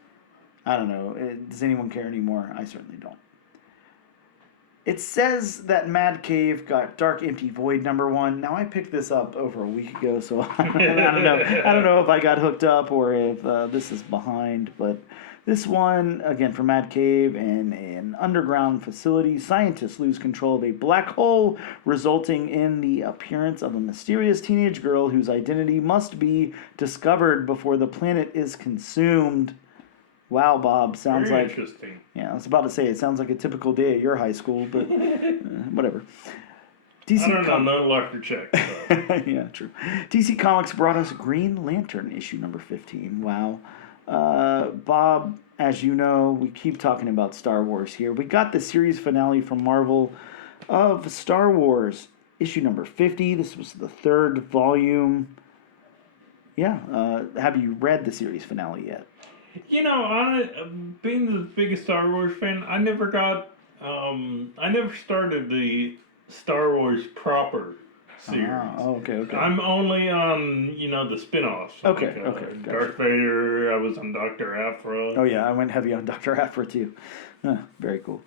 I don't know. Does anyone care anymore? I certainly don't. It says that Mad Cave got Dark Empty Void number 1. Now, I picked this up over a week ago, so I don't know. I don't know if I got hooked up or if this is behind. But this one, again, from Mad Cave, in an underground facility, scientists lose control of a black hole, resulting in the appearance of a mysterious teenage girl whose identity must be discovered before the planet is consumed. Wow, Bob, sounds Very like interesting. Yeah, I was about to say it sounds like a typical day at your high school, but whatever. I don't know, no luck to check. So. Yeah, true. DC Comics brought us Green Lantern issue number 15. Wow. Bob, as you know, we keep talking about Star Wars here. We got the series finale from Marvel of Star Wars, issue number 50. This was the 3rd volume. Yeah, have you read the series finale yet? You know, being the biggest Star Wars fan, I never got, I never started the Star Wars proper series. Okay. I'm only on, the spin-offs. Okay, like, okay, gotcha. Darth Vader, I was on Dr. Aphra. Oh yeah, I went heavy on Dr. Aphra too. Very cool.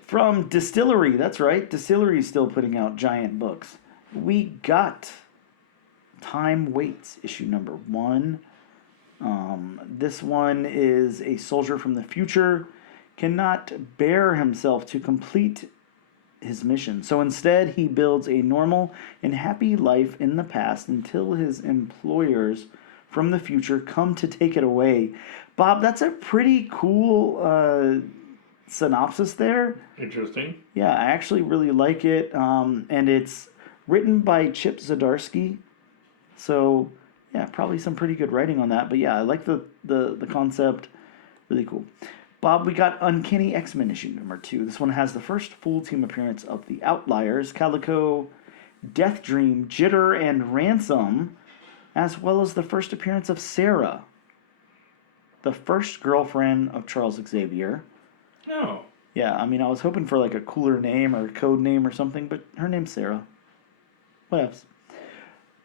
From Distillery, that's right, Distillery is still putting out giant books. We got Time Waits, issue number 1. This one is a soldier from the future cannot bear himself to complete his mission. So instead, he builds a normal and happy life in the past until his employers from the future come to take it away. Bob, that's a pretty cool synopsis there. Interesting. Yeah, I actually really like it. And it's written by Chip Zdarsky. So, yeah, probably some pretty good writing on that. But yeah, I like the concept. Really cool. Bob, we got Uncanny X-Men issue number 2. This one has the first full team appearance of the Outliers, Calico, Death Dream, Jitter, and Ransom, as well as the first appearance of Sarah, the first girlfriend of Charles Xavier. Oh. Yeah, I mean, I was hoping for like a cooler name or a code name or something, but her name's Sarah. What else?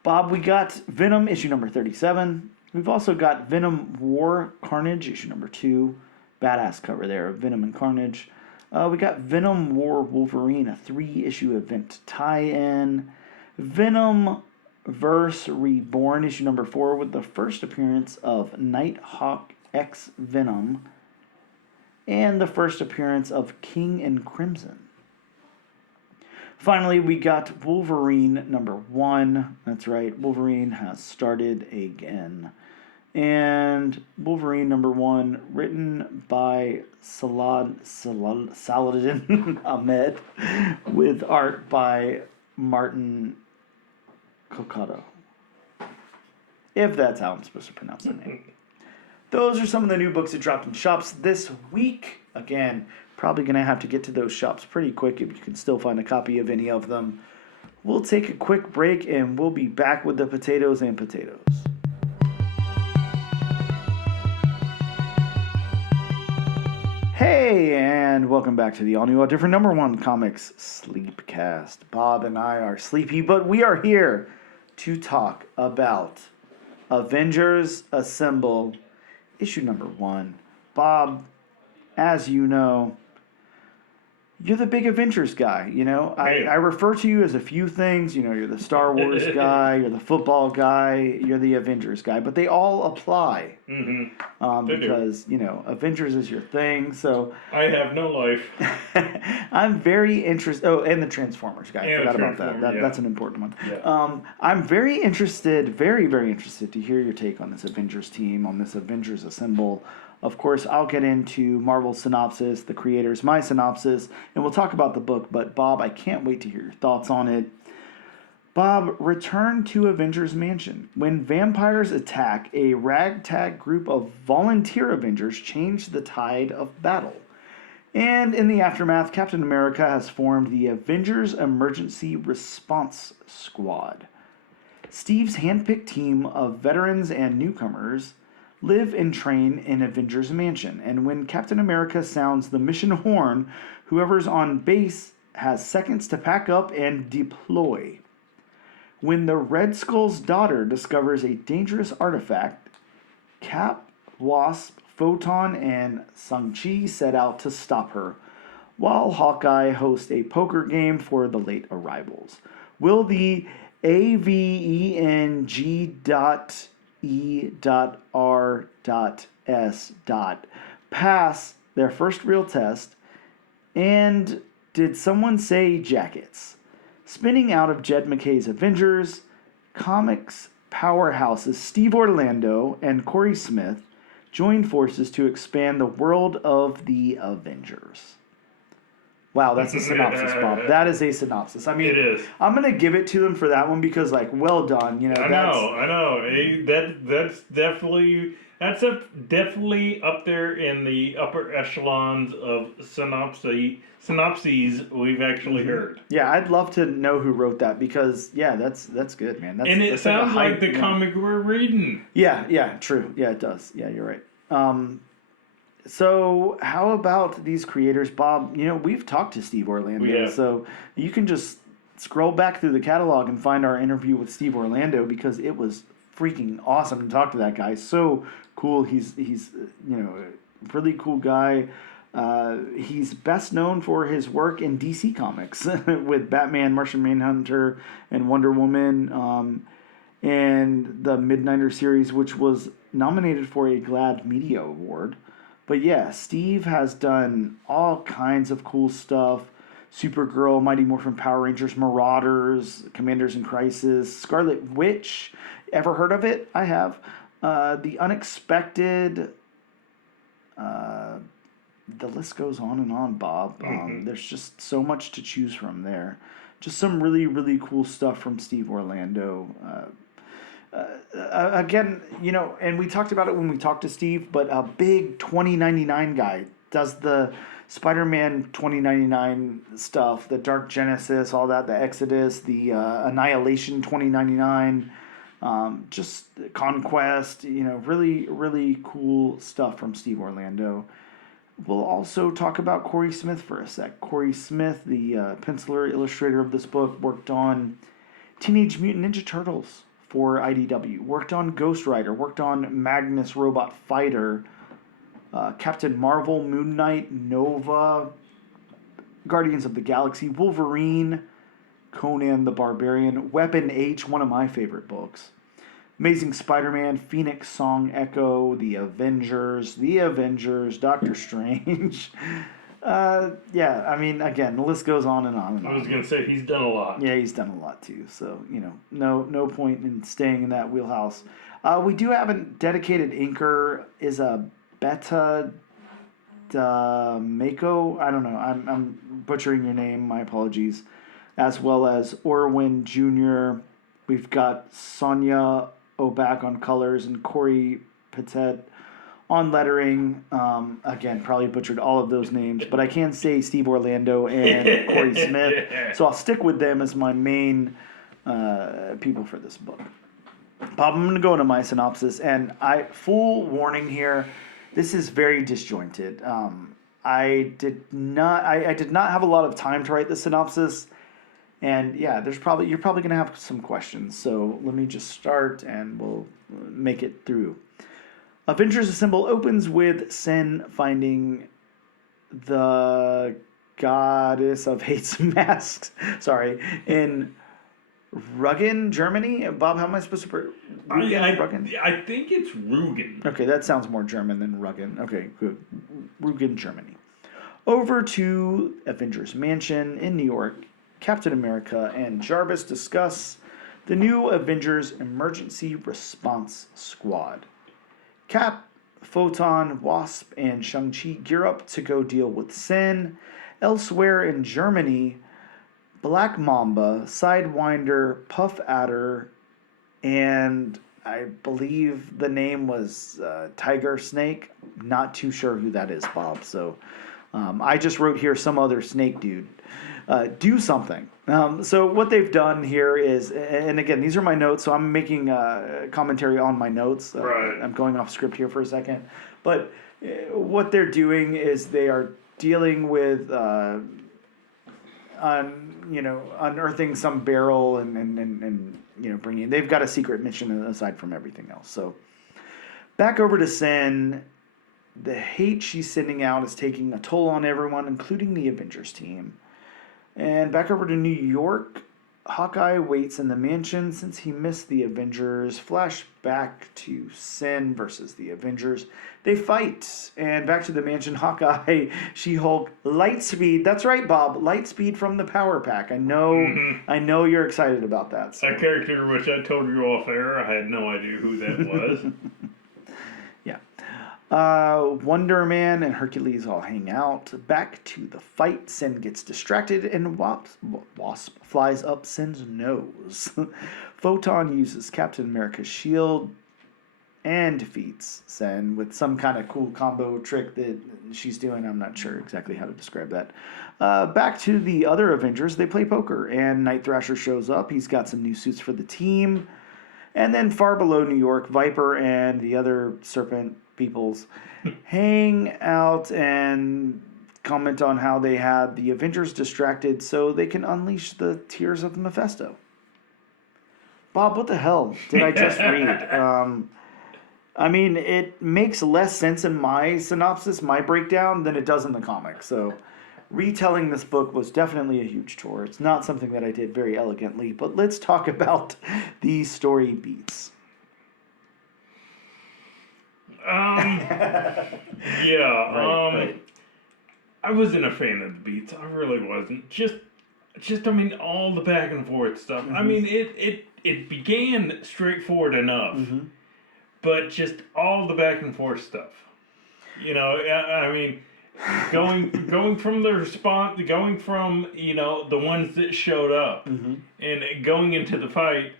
Bob, we got Venom issue number 37. We've also got Venom War Carnage issue number 2. Badass cover there, Venom and Carnage. We got Venom War Wolverine, a 3-issue event tie-in. Venom Verse Reborn, issue number 4, with the first appearance of Nighthawk X Venom. And the first appearance of King and Crimson. Finally, we got Wolverine number 1. That's right, Wolverine has started again. And Wolverine number 1, written by Saladin Ahmed, with art by Martin Coccado. If that's how I'm supposed to pronounce the name. Those are some of the new books that dropped in shops this week. Again, probably going to have to get to those shops pretty quick if you can still find a copy of any of them. We'll take a quick break and we'll be back with the potatoes and potatoes. Hey, and welcome back to the all-new, all-different number 1 comics Sleepcast. Bob and I are sleepy, but we are here to talk about Avengers Assemble, issue number 1. Bob, as you know, you're the big Avengers guy, you know. I refer to you as a few things. You know, you're the Star Wars guy, you're the football guy, you're the Avengers guy. But they all apply. Because, you know, Avengers is your thing. So I have no life. I'm very interested. Oh, and the Transformers guy. I forgot about that. That's an important one. Yeah. I'm very interested, very, very interested to hear your take on this Avengers team, on this Avengers Assemble. Of course, I'll get into Marvel's synopsis, the creators, my synopsis, and we'll talk about the book. But, Bob, I can't wait to hear your thoughts on it. Bob, return to Avengers Mansion. When vampires attack, a ragtag group of volunteer Avengers change the tide of battle. And in the aftermath, Captain America has formed the Avengers Emergency Response Squad. Steve's handpicked team of veterans and newcomers live and train in Avengers Mansion, and when Captain America sounds the mission horn, whoever's on base has seconds to pack up and deploy. When the Red Skull's daughter discovers a dangerous artifact, Cap, Wasp, Photon, and Shang-Chi set out to stop her, while Hawkeye hosts a poker game for the late arrivals. Will the AVENG.E.R.S. pass their first real test? And did someone say jackets? Spinning out of Jed McKay's Avengers, comics powerhouses Steve Orlando and Corey Smith join forces to expand the world of the Avengers. Wow, that's a synopsis, Bob. That is a synopsis. I mean, It is. I'm gonna give it to them for that one because, like, well done. You know, I know. That's definitely That's definitely up there in the upper echelons of synopses we've actually heard. Yeah, I'd love to know who wrote that because that's good, man. And it That's like a sounds like hype, the yeah. comic we're reading. Yeah, true. Yeah, it does. Yeah, you're right. So how about these creators, Bob? You know, we've talked to Steve Orlando, We have. so you can just scroll back through the catalog and find our interview with Steve Orlando because it was freaking awesome to talk to that guy. So cool. He's a really cool guy. He's best known for his work in DC Comics with Batman, Martian Manhunter, and Wonder Woman. And the Midnighter series, which was nominated for a GLAAD Media Award. But yeah, Steve has done all kinds of cool stuff. Supergirl, Mighty Morphin Power Rangers, Marauders, Commanders in Crisis, Scarlet Witch. Ever heard of it? I have. The Unexpected. The list goes on and on, Bob. There's just so much to choose from there. Just some really, really cool stuff from Steve Orlando. Again, and we talked about it when we talked to Steve, but a big 2099 guy does the Spider-Man 2099 stuff, the Dark Genesis, all that, the Exodus, the Annihilation 2099, just Conquest, really, really cool stuff from Steve Orlando. We'll also talk about Corey Smith for a sec. Corey Smith, the penciler, illustrator of this book, worked on Teenage Mutant Ninja Turtles for IDW, worked on Ghost Rider, worked on Magnus Robot Fighter, Captain Marvel, Moon Knight, Nova, Guardians of the Galaxy, Wolverine, Conan the Barbarian, Weapon H, one of my favorite books, Amazing Spider-Man, Phoenix Song Echo, The Avengers, Doctor Strange. Again, the list goes on and on and on. I was going to say, he's done a lot. Yeah, he's done a lot too. So, no point in staying in that wheelhouse. We do have a dedicated inker, is a Beta Mako. I don't know. I'm butchering your name. My apologies. As well as Orwin Jr. We've got Sonia Oback on colors and Corey Petit on lettering. Again, probably butchered all of those names, but I can say Steve Orlando and Corey Smith. So I'll stick with them as my main people for this book. Bob, I'm going to go into my synopsis, and full warning here, this is very disjointed. I did not have a lot of time to write the synopsis, and yeah, you're probably going to have some questions. So let me just start, and we'll make it through. Avengers Assemble opens with Sen finding the goddess of hates and masks. Sorry, in Ruggen, Germany. Bob, how am I supposed to pronounce Ruggen? I think it's Rugen. Okay, that sounds more German than Ruggen. Okay, good. Ruggen, Germany. Over to Avengers Mansion in New York. Captain America and Jarvis discuss the new Avengers Emergency Response Squad. Cap, Photon, Wasp, and Shang-Chi gear up to go deal with Sen. Elsewhere in Germany, Black Mamba, Sidewinder, Puff Adder, and I believe the name was Tiger Snake. Not too sure who that is, Bob. So I just wrote here some other snake dude. Do something. So what they've done here is, and again, these are my notes, so I'm making commentary on my notes. Right. I'm going off script here for a second. But what they're doing is they are dealing with unearthing some barrel and bringing. They've got a secret mission aside from everything else. So back over to Sen. The hate she's sending out is taking a toll on everyone, including the Avengers team. And back over to New York, Hawkeye waits in the mansion since he missed the Avengers. Flashback to Sen versus the Avengers. They fight. And back to the mansion, Hawkeye, She-Hulk, Lightspeed. That's right, Bob. Lightspeed from the Power Pack. I know you're excited about that. So. That character, which I told you off air, I had no idea who that was. Yeah. Wonder Man and Hercules all hang out. Back to the fight. Sen gets distracted and Wasp flies up Sen's nose. Photon uses Captain America's shield and defeats Sen with some kind of cool combo trick that she's doing. I'm not sure exactly how to describe that. Back to the other Avengers, they play poker, and Night Thrasher shows up. He's got some new suits for the team. And then far below New York, Viper and the other serpent peoples hang out and comment on how they had the Avengers distracted so they can unleash the tears of Mephisto. Bob, what the hell did I just read? I mean, it makes less sense in my synopsis, my breakdown, than it does in the comic. So retelling this book was definitely a huge chore. It's not something that I did very elegantly, but let's talk about these story beats. Yeah. Right. I wasn't a fan of the beats. I really wasn't. Just I mean, all the back and forth stuff. I mean, it began straightforward enough, but just all the back and forth stuff. You know, I mean, going from the response, going from the ones that showed up, and going into the fight,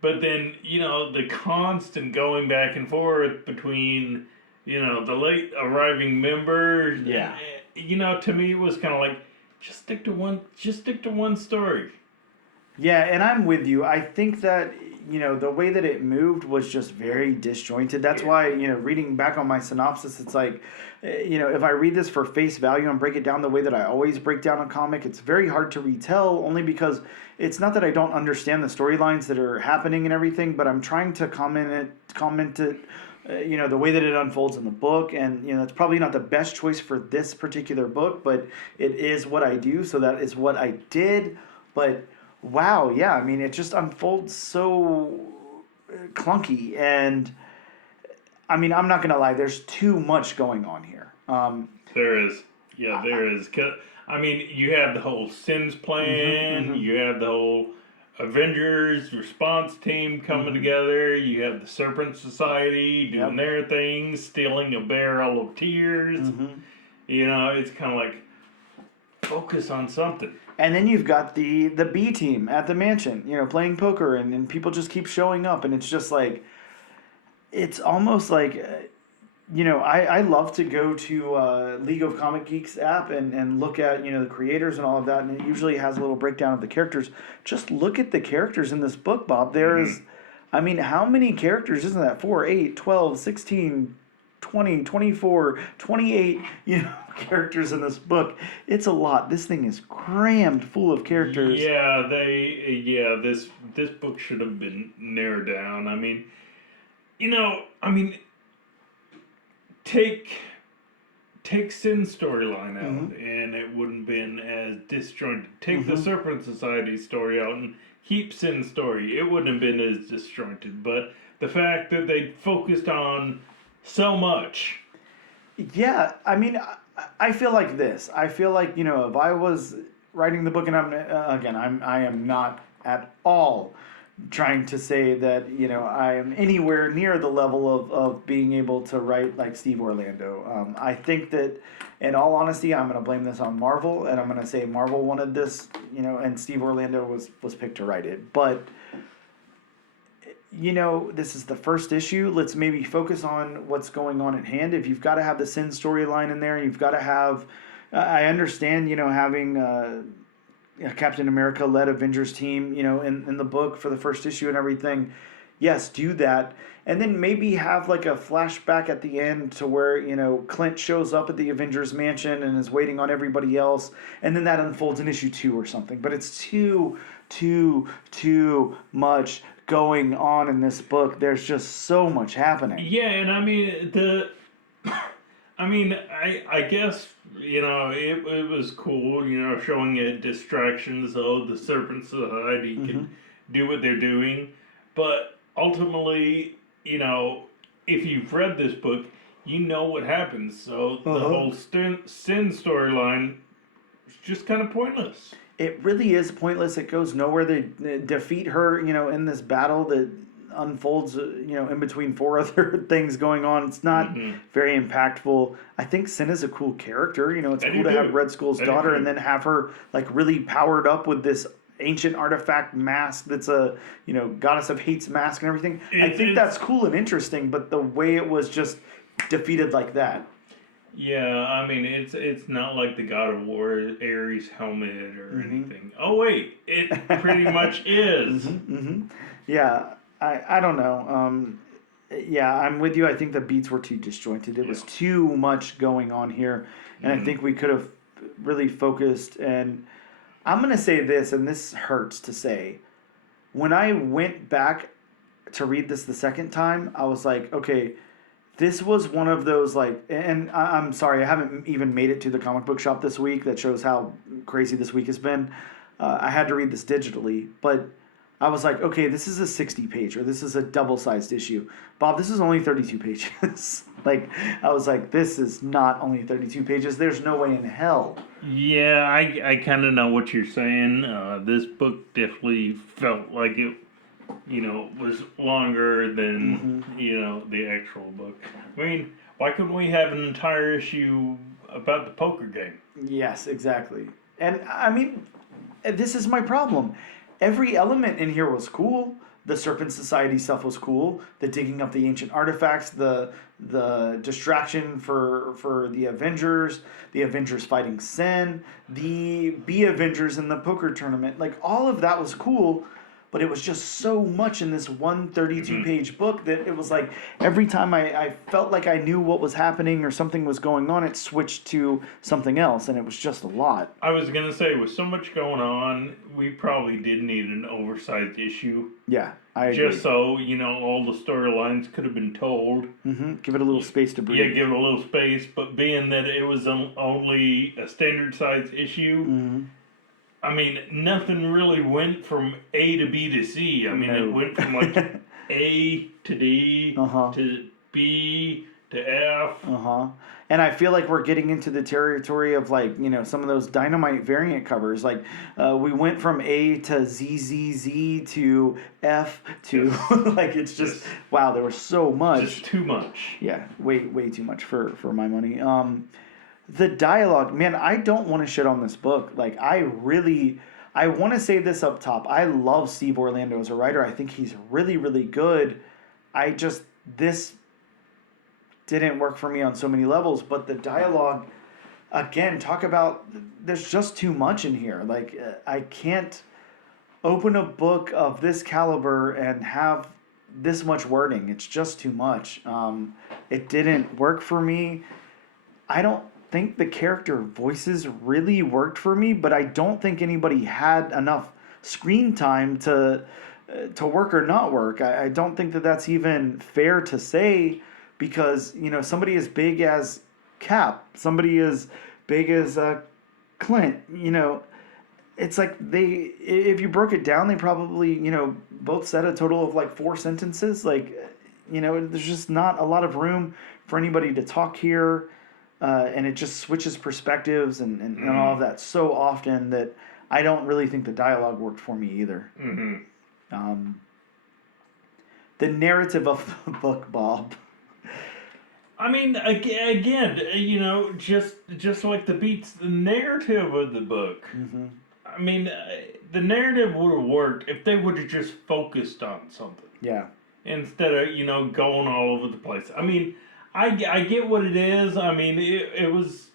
but then the constant going back and forth between the late arriving members. Yeah. To me it was kind of like just stick to one story. Yeah, and I'm with you. I think that, the way that it moved was just very disjointed. That's why, reading back on my synopsis, it's like, if I read this for face value and break it down the way that I always break down a comic, it's very hard to retell, only because it's not that I don't understand the storylines that are happening and everything, but I'm trying to comment it, the way that it unfolds in the book, and it's probably not the best choice for this particular book, but it is what I do, so that is what I did. But wow, yeah, I mean, it just unfolds so clunky, and I mean, I'm not gonna lie, there's too much going on here. There is. I mean, you have the whole Sins plan, you have the whole Avengers response team coming together, you have the Serpent Society doing their thing, stealing a barrel of tears. It's kind of like, focus on something. And then you've got the B team at the mansion, playing poker, and people just keep showing up, and it's just like, it's almost like, I love to go to League of Comic Geeks app and look at, the creators and all of that, and it usually has a little breakdown of the characters. Just look at the characters in this book, Bob. There is, I mean, how many characters isn't that? 4, 8, 12, 16, 20, 24, 28, characters in this book. It's a lot. This thing is crammed full of characters. This book should have been narrowed down. I mean, take Sin's storyline out, and it wouldn't been as disjointed. Take the Serpent Society story out and keep Sin's story. It wouldn't have been as disjointed. But the fact that they focused on so much. Yeah, I mean, I feel like this. I feel like, if I was writing the book, and I am not at all trying to say that, I am anywhere near the level of being able to write like Steve Orlando. I think that, in all honesty, I'm going to blame this on Marvel, and I'm going to say Marvel wanted this, and Steve Orlando was picked to write it. But this is the first issue. Let's maybe focus on what's going on at hand. If you've got to have the Sin storyline in there, you've got to have, I understand, having a Captain America-led Avengers team, in the book for the first issue and everything. Yes, do that. And then maybe have like a flashback at the end to where, Clint shows up at the Avengers mansion and is waiting on everybody else. And then that unfolds in issue 2 or something. But it's too much going on in this book. There's just so much happening. Yeah, and I mean I guess it was cool, showing it distractions so the Serpent Society can do what they're doing, but ultimately, if you've read this book, you know what happens. So the whole Sin storyline is just kind of pointless. It really is pointless. It goes nowhere. They defeat her, in this battle that unfolds, in between 4 other things going on. It's not very impactful. I think Sin is a cool character. It's cool to have Red Skull's daughter and then have her like really powered up with this ancient artifact mask that's a goddess of hate's mask and everything. I think It's that's cool and interesting, but the way it was just defeated like that. yeah. I mean, it's not like the God of War Ares helmet or Mm-hmm. anything. Oh wait, it pretty much is. Yeah, I don't know. Yeah, I'm with you. I think the beats were too disjointed. It was Yeah. too much going on here, and I Mhm. think we could have really focused. And I'm gonna say this, and this hurts to say. When I went back to read this the second time, I was like, okay, this was one of those and I'm sorry, I haven't even made it to the comic book shop this week. That shows how crazy this week has been. I had to read this digitally, but I was like, okay, this is a 60-page, or this is a double-sized issue. Bob, this is only 32 pages. I was like, this is not only 32 pages. There's no way in hell. Yeah, I kind of know what you're saying. This book definitely felt like it, was longer than, the actual book. I mean, why couldn't we have an entire issue about the poker game? Yes, exactly. And I mean, this is my problem. Every element in here was cool. The Serpent Society stuff was cool. The digging up the ancient artifacts, the distraction for the Avengers fighting Sin, the Avengers in the poker tournament. All of that was cool, but it was just so much in this one 32-page book that it was like every time I felt like I knew what was happening or something was going on, it switched to something else, and it was just a lot. I was gonna say, with so much going on, we probably did need an oversized issue. Yeah, I agree. Just so, all the storylines could have been told. Give it a little space to breathe. Yeah, give it a little space, but being that it was only a standard size issue, I mean, nothing really went from A to B to C. I mean, No. it went from A to D to B to F. And I feel like we're getting into the territory of some of those Dynamite variant covers. We went from A to ZZZ to F to it's just wow. There was so much. Just too much. Yeah, way too much for my money. The dialogue, man, I don't want to shit on this book. I want to say this up top. I love Steve Orlando as a writer. I think he's really, really good. This didn't work for me on so many levels, but the dialogue, again, talk about, there's just too much in here. I can't open a book of this caliber and have this much wording. It's just too much. It didn't work for me. I don't think the character voices really worked for me, but I don't think anybody had enough screen time to work or not work. I don't think that that's even fair to say, because somebody as big as Cap, somebody as big as Clint, it's like if you broke it down, they probably both said a total of 4 sentences. There's just not a lot of room for anybody to talk here. And it just switches perspectives and all of that so often that I don't really think the dialogue worked for me either. The narrative of the book, Bob. I mean, again, just like the beats, the narrative of the book. I mean, the narrative would have worked if they would have just focused on something. Yeah. Instead of, going all over the place. I mean, I get what it is. I mean, it was,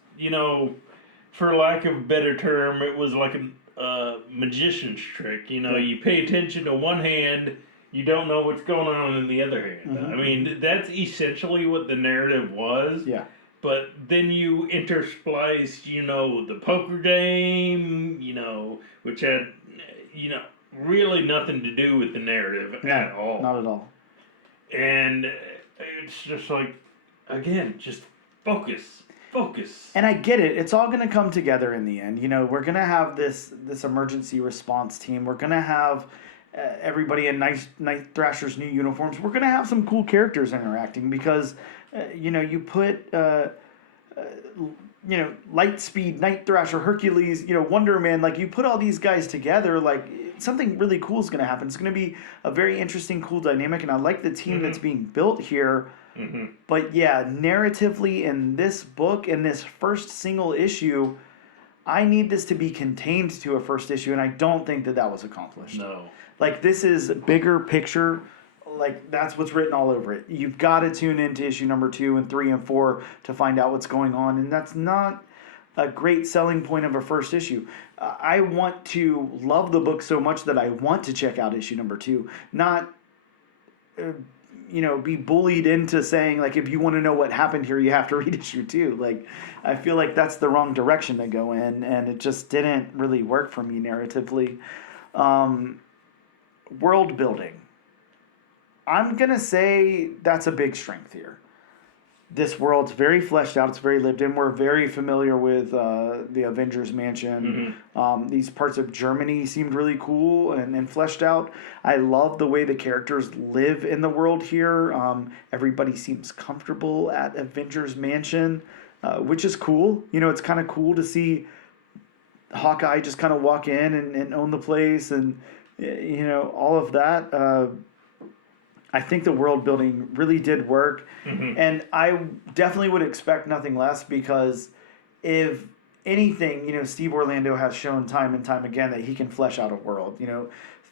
for lack of a better term, it was like a magician's trick. You pay attention to one hand, you don't know what's going on in the other hand. I mean, that's essentially what the narrative was. Yeah. But then you intersplice, the poker game, which had, really nothing to do with the narrative at all. Not at all. And it's just again, just focus. And I get it. It's all going to come together in the end. We're going to have this emergency response team. We're going to have everybody in Night Thrasher's new uniforms. We're going to have some cool characters interacting because, you put, Lightspeed, Night Thrasher, Hercules, Wonder Man, you put all these guys together, something really cool is going to happen. It's going to be a very interesting, cool dynamic, and I like the team that's being built here. But yeah, narratively in this book, in this first single issue, I need this to be contained to a first issue, and I don't think that was accomplished. No. Like, this is bigger picture. Like, that's what's written all over it. You've got to tune into issue number 2 and 3 and 4 to find out what's going on, and that's not a great selling point of a first issue. I want to love the book so much that I want to check out issue number 2, not be bullied into saying, like, if you want to know what happened here, you have to read issue 2. Like, I feel like that's the wrong direction to go in, and it just didn't really work for me narratively. World building. I'm going to say that's a big strength here. This world's very fleshed out. It's very lived in. We're very familiar with the Avengers mansion. These parts of Germany seemed really cool and fleshed out. I love the way the characters live in the world here. Everybody seems comfortable at Avengers mansion, which is cool. It's kind of cool to see Hawkeye just kind of walk in and own the place and, all of that. I think the world building really did work, and I definitely would expect nothing less, because if anything, Steve Orlando has shown time and time again that he can flesh out a world.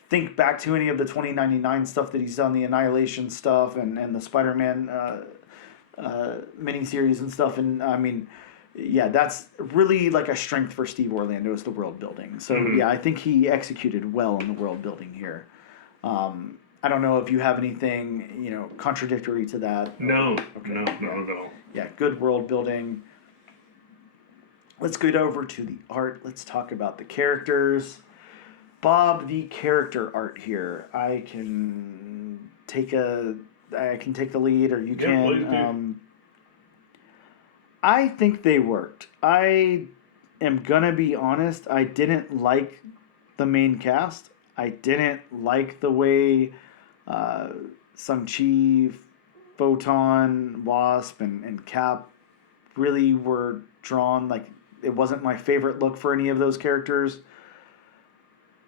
Think back to any of the 2099 stuff that he's done, the Annihilation stuff and the Spider-Man miniseries and stuff, and I mean, yeah, that's really like a strength for Steve Orlando, is the world building. So yeah, I think he executed well in the world building here. I don't know if you have anything, contradictory to that. No, Okay. no, not at all. Yeah, good world building. Let's get over to the art. Let's talk about the characters. Bob, the character art here. I can take the lead, or you can. Please do. I think they worked. I am gonna be honest. I didn't like the main cast. I didn't like the way Shang-Chi, Photon, Wasp, and Cap really were drawn. Like, it wasn't my favorite look for any of those characters.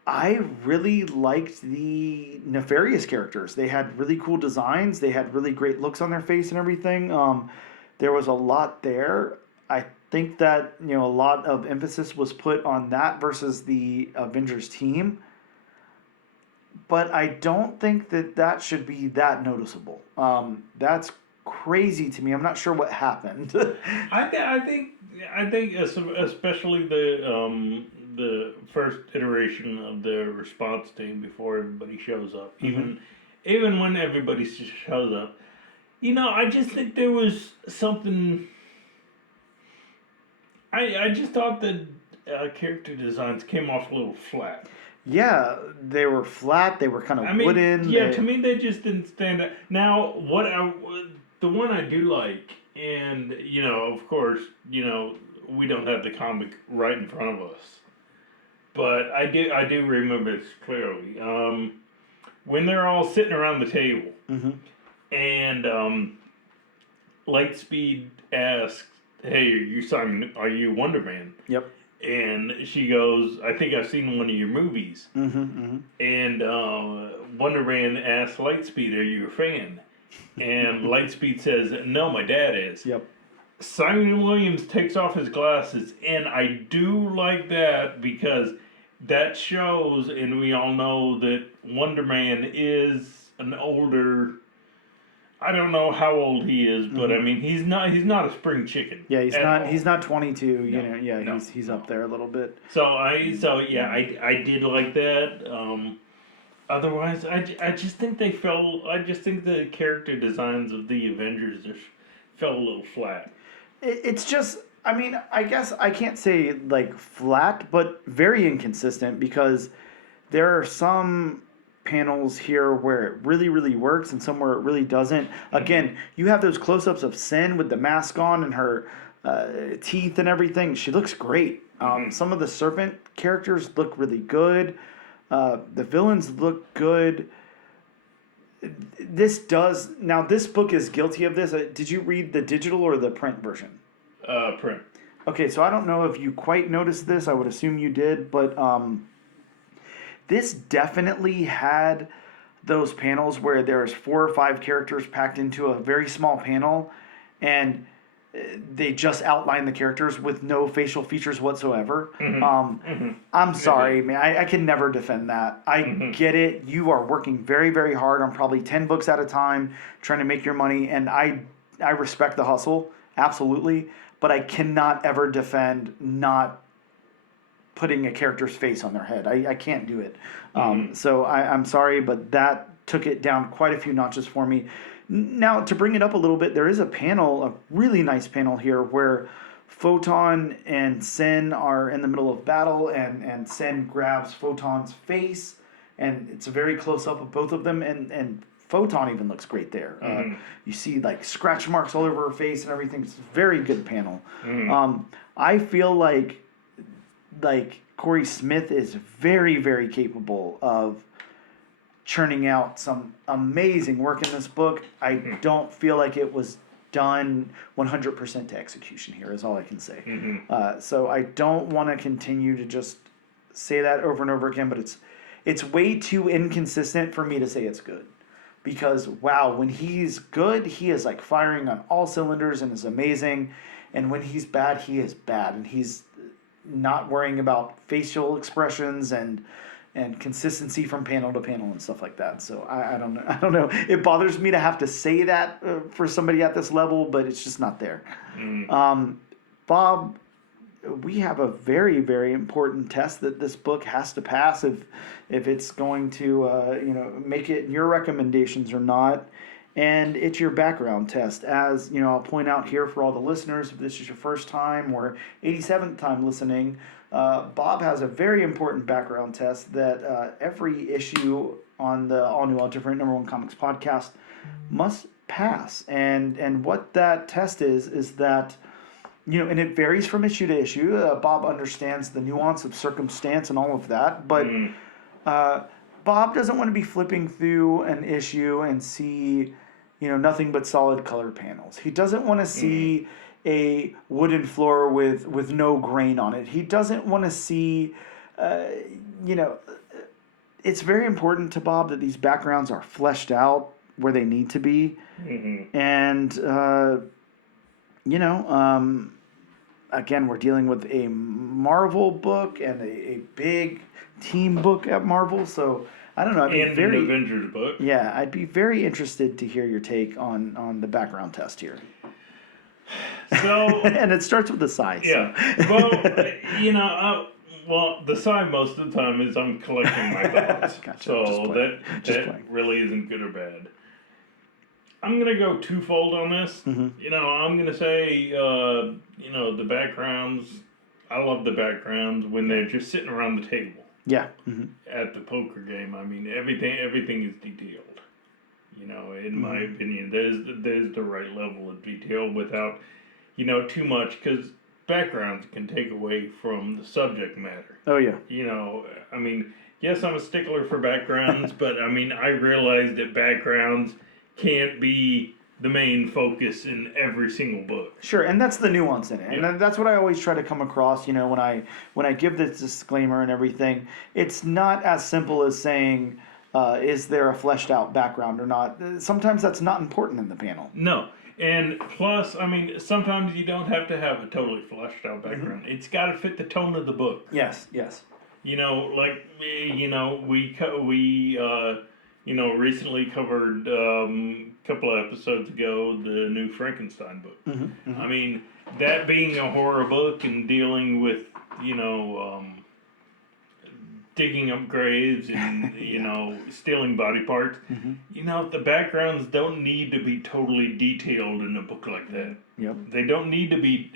I really liked the Nefarious characters. They had really cool designs. They had really great looks on their face and everything. There was a lot there. I think that, a lot of emphasis was put on that versus the Avengers team. But I don't think that should be that noticeable. That's crazy to me. I'm not sure what happened. I think especially the first iteration of the response team before everybody shows up, even when everybody shows up, I just think there was something. I just thought that character designs came off a little flat. Yeah, they were flat. They were kind of wooden. Yeah, to me they just didn't stand out. Now, the one I do like, and of course, we don't have the comic right in front of us, but I do remember this clearly. When they're all sitting around the table, and Lightspeed asks, "Hey, are you Simon? Are you Wonder Man?" Yep. And she goes, "I think I've seen one of your movies." And Wonder Man asks Lightspeed, "Are you a fan?" And Lightspeed says, "No, my dad is." Yep. Simon Williams takes off his glasses, and I do like that, because that shows, and we all know that Wonder Man is an older. I don't know how old he is, but I mean, he's not a spring chicken. Yeah, he's not. He's not 22. No, no, he's up there a little bit. I did like that. Otherwise, I just think I just think the character designs of the Avengers just fell a little flat. It's just, I mean, I guess I can't say like flat, but very inconsistent, because there are some panels here where it really, really works and some where it really doesn't. Again, you have those close-ups of Sin with the mask on and her teeth and everything. She looks great. Some of the serpent characters look really good. The villains look good. This book is guilty of this. Did you read the digital or the print version? Print. Okay, so I don't know if you quite noticed this. I would assume you did, but this definitely had those panels where there's 4 or 5 characters packed into a very small panel, and they just outline the characters with no facial features whatsoever. Mm-hmm. I'm sorry, man. I can never defend that. I get it. You are working very, very hard on probably 10 books at a time trying to make your money, and I respect the hustle, absolutely, but I cannot ever defend not putting a character's face on their head. I can't do it. So I'm sorry, but that took it down quite a few notches for me. Now, to bring it up a little bit, there is a panel, a really nice panel here, where Photon and Sin are in the middle of battle, and Sin grabs Photon's face, and it's a very close up of both of them, and Photon even looks great there. You see like scratch marks all over her face and everything. It's a very good panel. I feel like Corey Smith is very, very capable of churning out some amazing work in this book. I don't feel like it was done 100% to execution here, is all I can say. So I don't want to continue to just say that over and over again, but it's way too inconsistent for me to say it's good. Because, wow, when he's good, he is like firing on all cylinders and is amazing. And when he's bad, he is bad. And he's not worrying about facial expressions and consistency from panel to panel and stuff like that. So I don't know. It bothers me to have to say that for somebody at this level, but it's just not there. Bob, we have a very, very important test that this book has to pass if it's going to make it your recommendations or not. And it's your background test. As I'll point out here for all the listeners, if this is your first time or 87th time listening, Bob has a very important background test that every issue on the All New, All Different #1 Comics podcast must pass. And what that test is that, and it varies from issue to issue. Bob understands the nuance of circumstance and all of that, but Bob doesn't want to be flipping through an issue and see, nothing but solid colored panels. He doesn't want to see a wooden floor with no grain on it. He doesn't want to see, it's very important to Bob that these backgrounds are fleshed out where they need to be. And, again, we're dealing with a Marvel book and a big team book at Marvel, so I don't know. An Avengers book. Yeah, I'd be very interested to hear your take on the background test here. So, and it starts with the size. Yeah. Well, the sign most of the time is I'm collecting my thoughts. Gotcha. So that really isn't good or bad. I'm going to go twofold on this. I'm going to say, the backgrounds, I love the backgrounds when they're just sitting around the table. Yeah. At the poker game. I mean, everything is detailed. In my opinion, there's the right level of detail without, too much, because backgrounds can take away from the subject matter. Oh, yeah. Yes, I'm a stickler for backgrounds, but, I realize that backgrounds can't be the main focus in every single book. Sure, and that's the nuance in it. Yeah. And that's what I always try to come across, when I give this disclaimer and everything. It's not as simple as saying, is there a fleshed out background or not? Sometimes that's not important in the panel. No. And plus, sometimes you don't have to have a totally fleshed out background. It's got to fit the tone of the book. Yes. We recently covered a couple of episodes ago the new Frankenstein book. That being a horror book and dealing with, digging up graves and, stealing body parts, the backgrounds don't need to be totally detailed in a book like that. Yep. They don't need to be,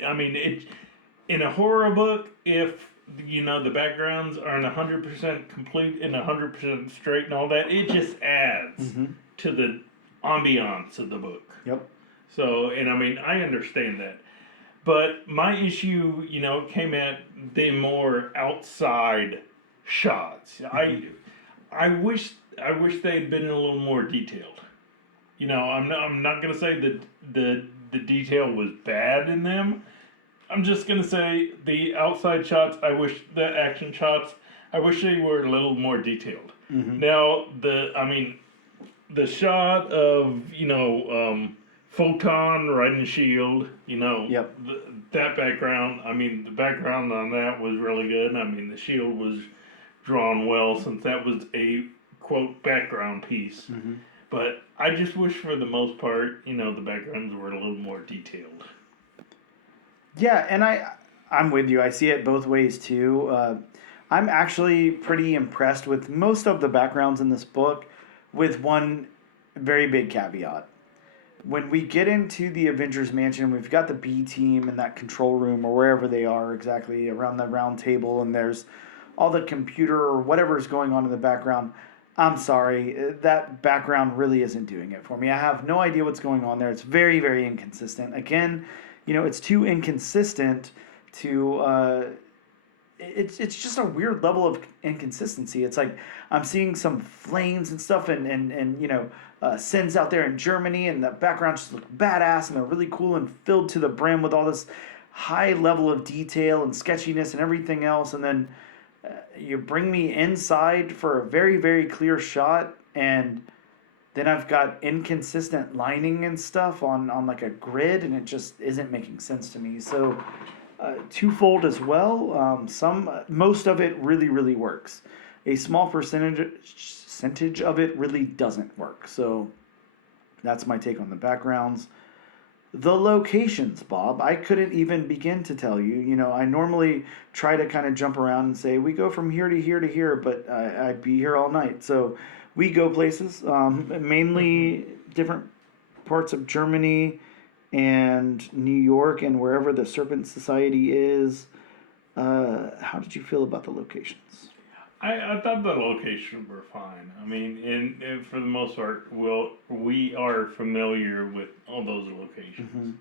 in a horror book, if the backgrounds aren't 100% complete and 100% straight and all that, it just adds to the ambiance of the book. Yep. So, I understand that. But my issue, came at the more outside shots. I wish they'd been a little more detailed. I'm not gonna say that the detail was bad in them. I'm just going to say the outside shots, the action shots, I wish they were a little more detailed. Now, the shot of, Photon riding Shield, Yep. that background. I mean, the background on that was really good. I mean, the Shield was drawn well since that was a quote background piece. Mm-hmm. But I just wish for the most part, the backgrounds were a little more detailed. Yeah, and I'm with you. I see it both ways too. I'm actually pretty impressed with most of the backgrounds in this book, with one very big caveat. When we get into the Avengers Mansion, we've got the B team in that control room or wherever they are exactly around the round table, and there's all the computer or whatever is going on in the background. I'm sorry, that background really isn't doing it for me. I have no idea what's going on there. It's very, very inconsistent. Again, it's too inconsistent to. It's just a weird level of inconsistency. It's like I'm seeing some flames and stuff, and sins out there in Germany, and the background just look badass, and they're really cool and filled to the brim with all this high level of detail and sketchiness and everything else, and then you bring me inside for a very, very clear shot, and then I've got inconsistent lining and stuff on like a grid, and it just isn't making sense to me. So twofold as well. Most of it really, really works. A small percentage of it really doesn't work. So that's my take on the backgrounds. The locations, Bob, I couldn't even begin to tell you. I normally try to kind of jump around and say, we go from here to here to here, but I'd be here all night. So we go places, mainly different parts of Germany and New York and wherever the Serpent Society is. How did you feel about the locations? I thought the locations were fine. I mean, and for the most part, we are familiar with all those locations. Mm-hmm.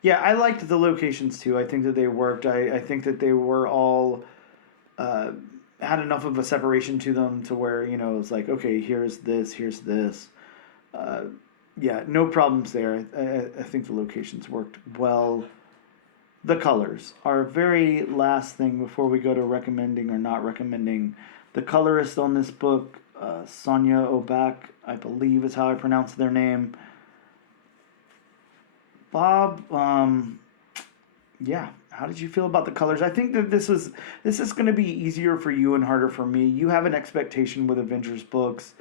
Yeah, I liked the locations too. I think that they worked. I think that they were all had enough of a separation to them to where it's like, okay, here's this, here's this. Yeah, no problems there. I think the locations worked well. The colors, our very last thing before we go to recommending or not recommending. The colorist on this book, Sonia Obak, I believe is how I pronounce their name. Bob, yeah, how did you feel about the colors? I think that this is going to be easier for you and harder for me. You have an expectation with Avengers books,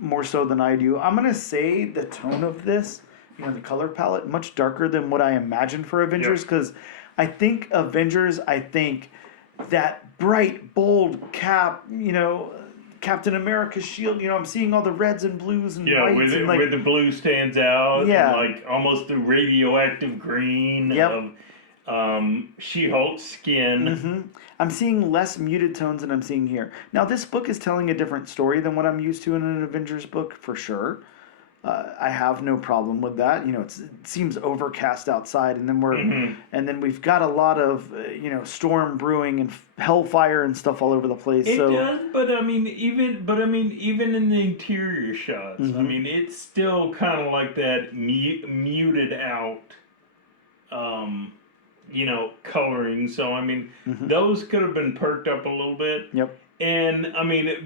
more so than I do. I'm going to say the tone of this, the color palette, much darker than what I imagined for Avengers, because I think Avengers, that bright, bold cap, Captain America's shield, I'm seeing all the reds and blues and whites. Where the blue stands out. Yeah. And almost the radioactive green of She-Hulk's skin. Mm-hmm. I'm seeing less muted tones than I'm seeing here. Now, this book is telling a different story than what I'm used to in an Avengers book, for sure. I have no problem with that. It seems overcast outside, and then we've got a lot of storm brewing and hellfire and stuff all over the place. It does, but even in the interior shots, Mm-hmm. It's still kind of like that muted out, coloring. So Mm-hmm. those could have been perked up a little bit. Yep. And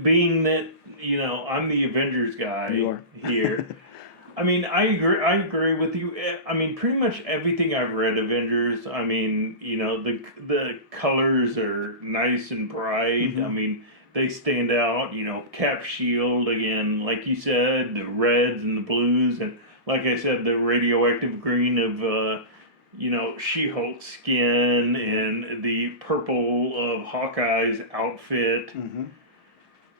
being that I'm the Avengers guy You are. here. I agree with you. Pretty much everything I've read Avengers. The colors are nice and bright. Mm-hmm. They stand out. Cap shield again, like you said, the reds and the blues, and like I said, the radioactive green of She-Hulk's skin and the purple of Hawkeye's outfit. Mm-hmm.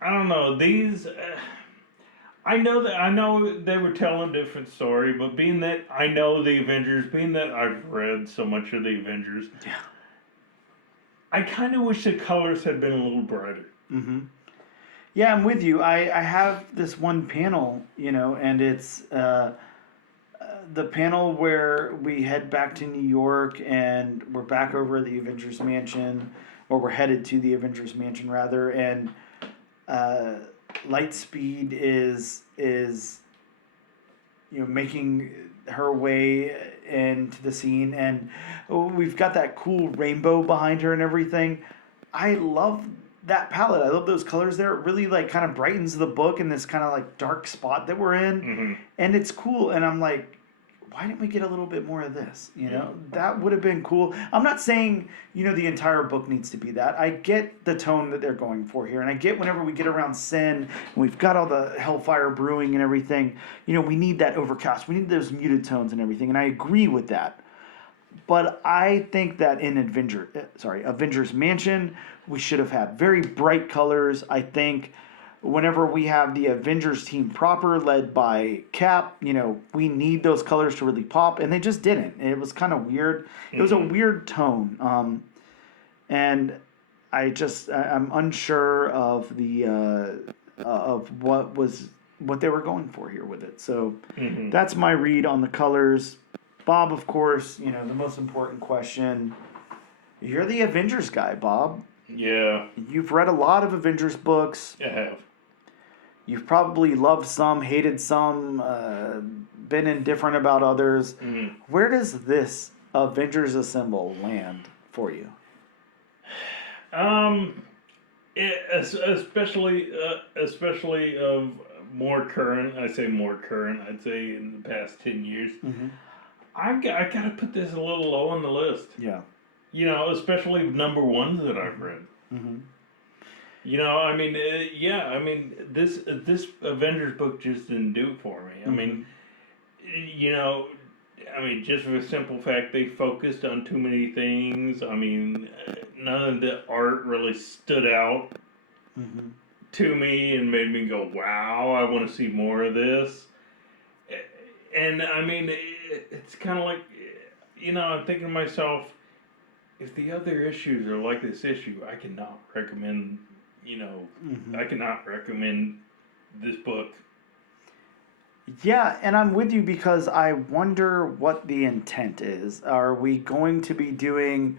I don't know these. I know they were telling a different story, but being that I know the Avengers, being that I've read so much of the Avengers, yeah, I kind of wish the colors had been a little brighter. Mm-hmm. Yeah, I'm with you. I have this one panel, and it's the panel where we head back to New York and we're back over at the Avengers Mansion, or we're headed to the Avengers Mansion rather, and Lightspeed is making her way into the scene, and we've got that cool rainbow behind her and everything. I love that palette. I love those colors there. It really kind of brightens the book in this kind of dark spot that we're in, Mm-hmm. and it's cool. And I'm like, why didn't we get a little bit more of this? You know, that would have been cool. I'm not saying, you know, the entire book needs to be that. I get the tone that they're going for here. And I get whenever we get around sin and we've got all the hellfire brewing and everything, you know, we need that overcast. We need those muted tones and everything. And I agree with that. But I think that in Avengers Mansion, we should have had very bright colors. I think whenever we have the Avengers team proper, led by Cap, you know, we need those colors to really pop, and they just didn't. It was kind of weird. It was a weird tone, and I'm unsure of the of what they were going for here with it. So that's my read on the colors. Bob, of course, you know, the most important question. You're the Avengers guy, Bob. Yeah. You've read a lot of Avengers books. I have. You've probably loved some, hated some, been indifferent about others. Where does this Avengers Assemble land for you? Especially of more current. I say more current. I'd say in the past 10 years. I gotta put this a little low on the list. Yeah. You know, especially number ones that I've read. You know, I mean, this Avengers book just didn't do it for me. I mean, you know, just for the simple fact they focused on too many things. I mean, none of the art really stood out to me and made me go, wow, I want to see more of this. And I mean, it's kind of like, you know, I'm thinking to myself, if the other issues are like this issue, I cannot recommend, you know, I cannot recommend this book. Yeah, and I'm with you because I wonder what the intent is. Are we going to be defeating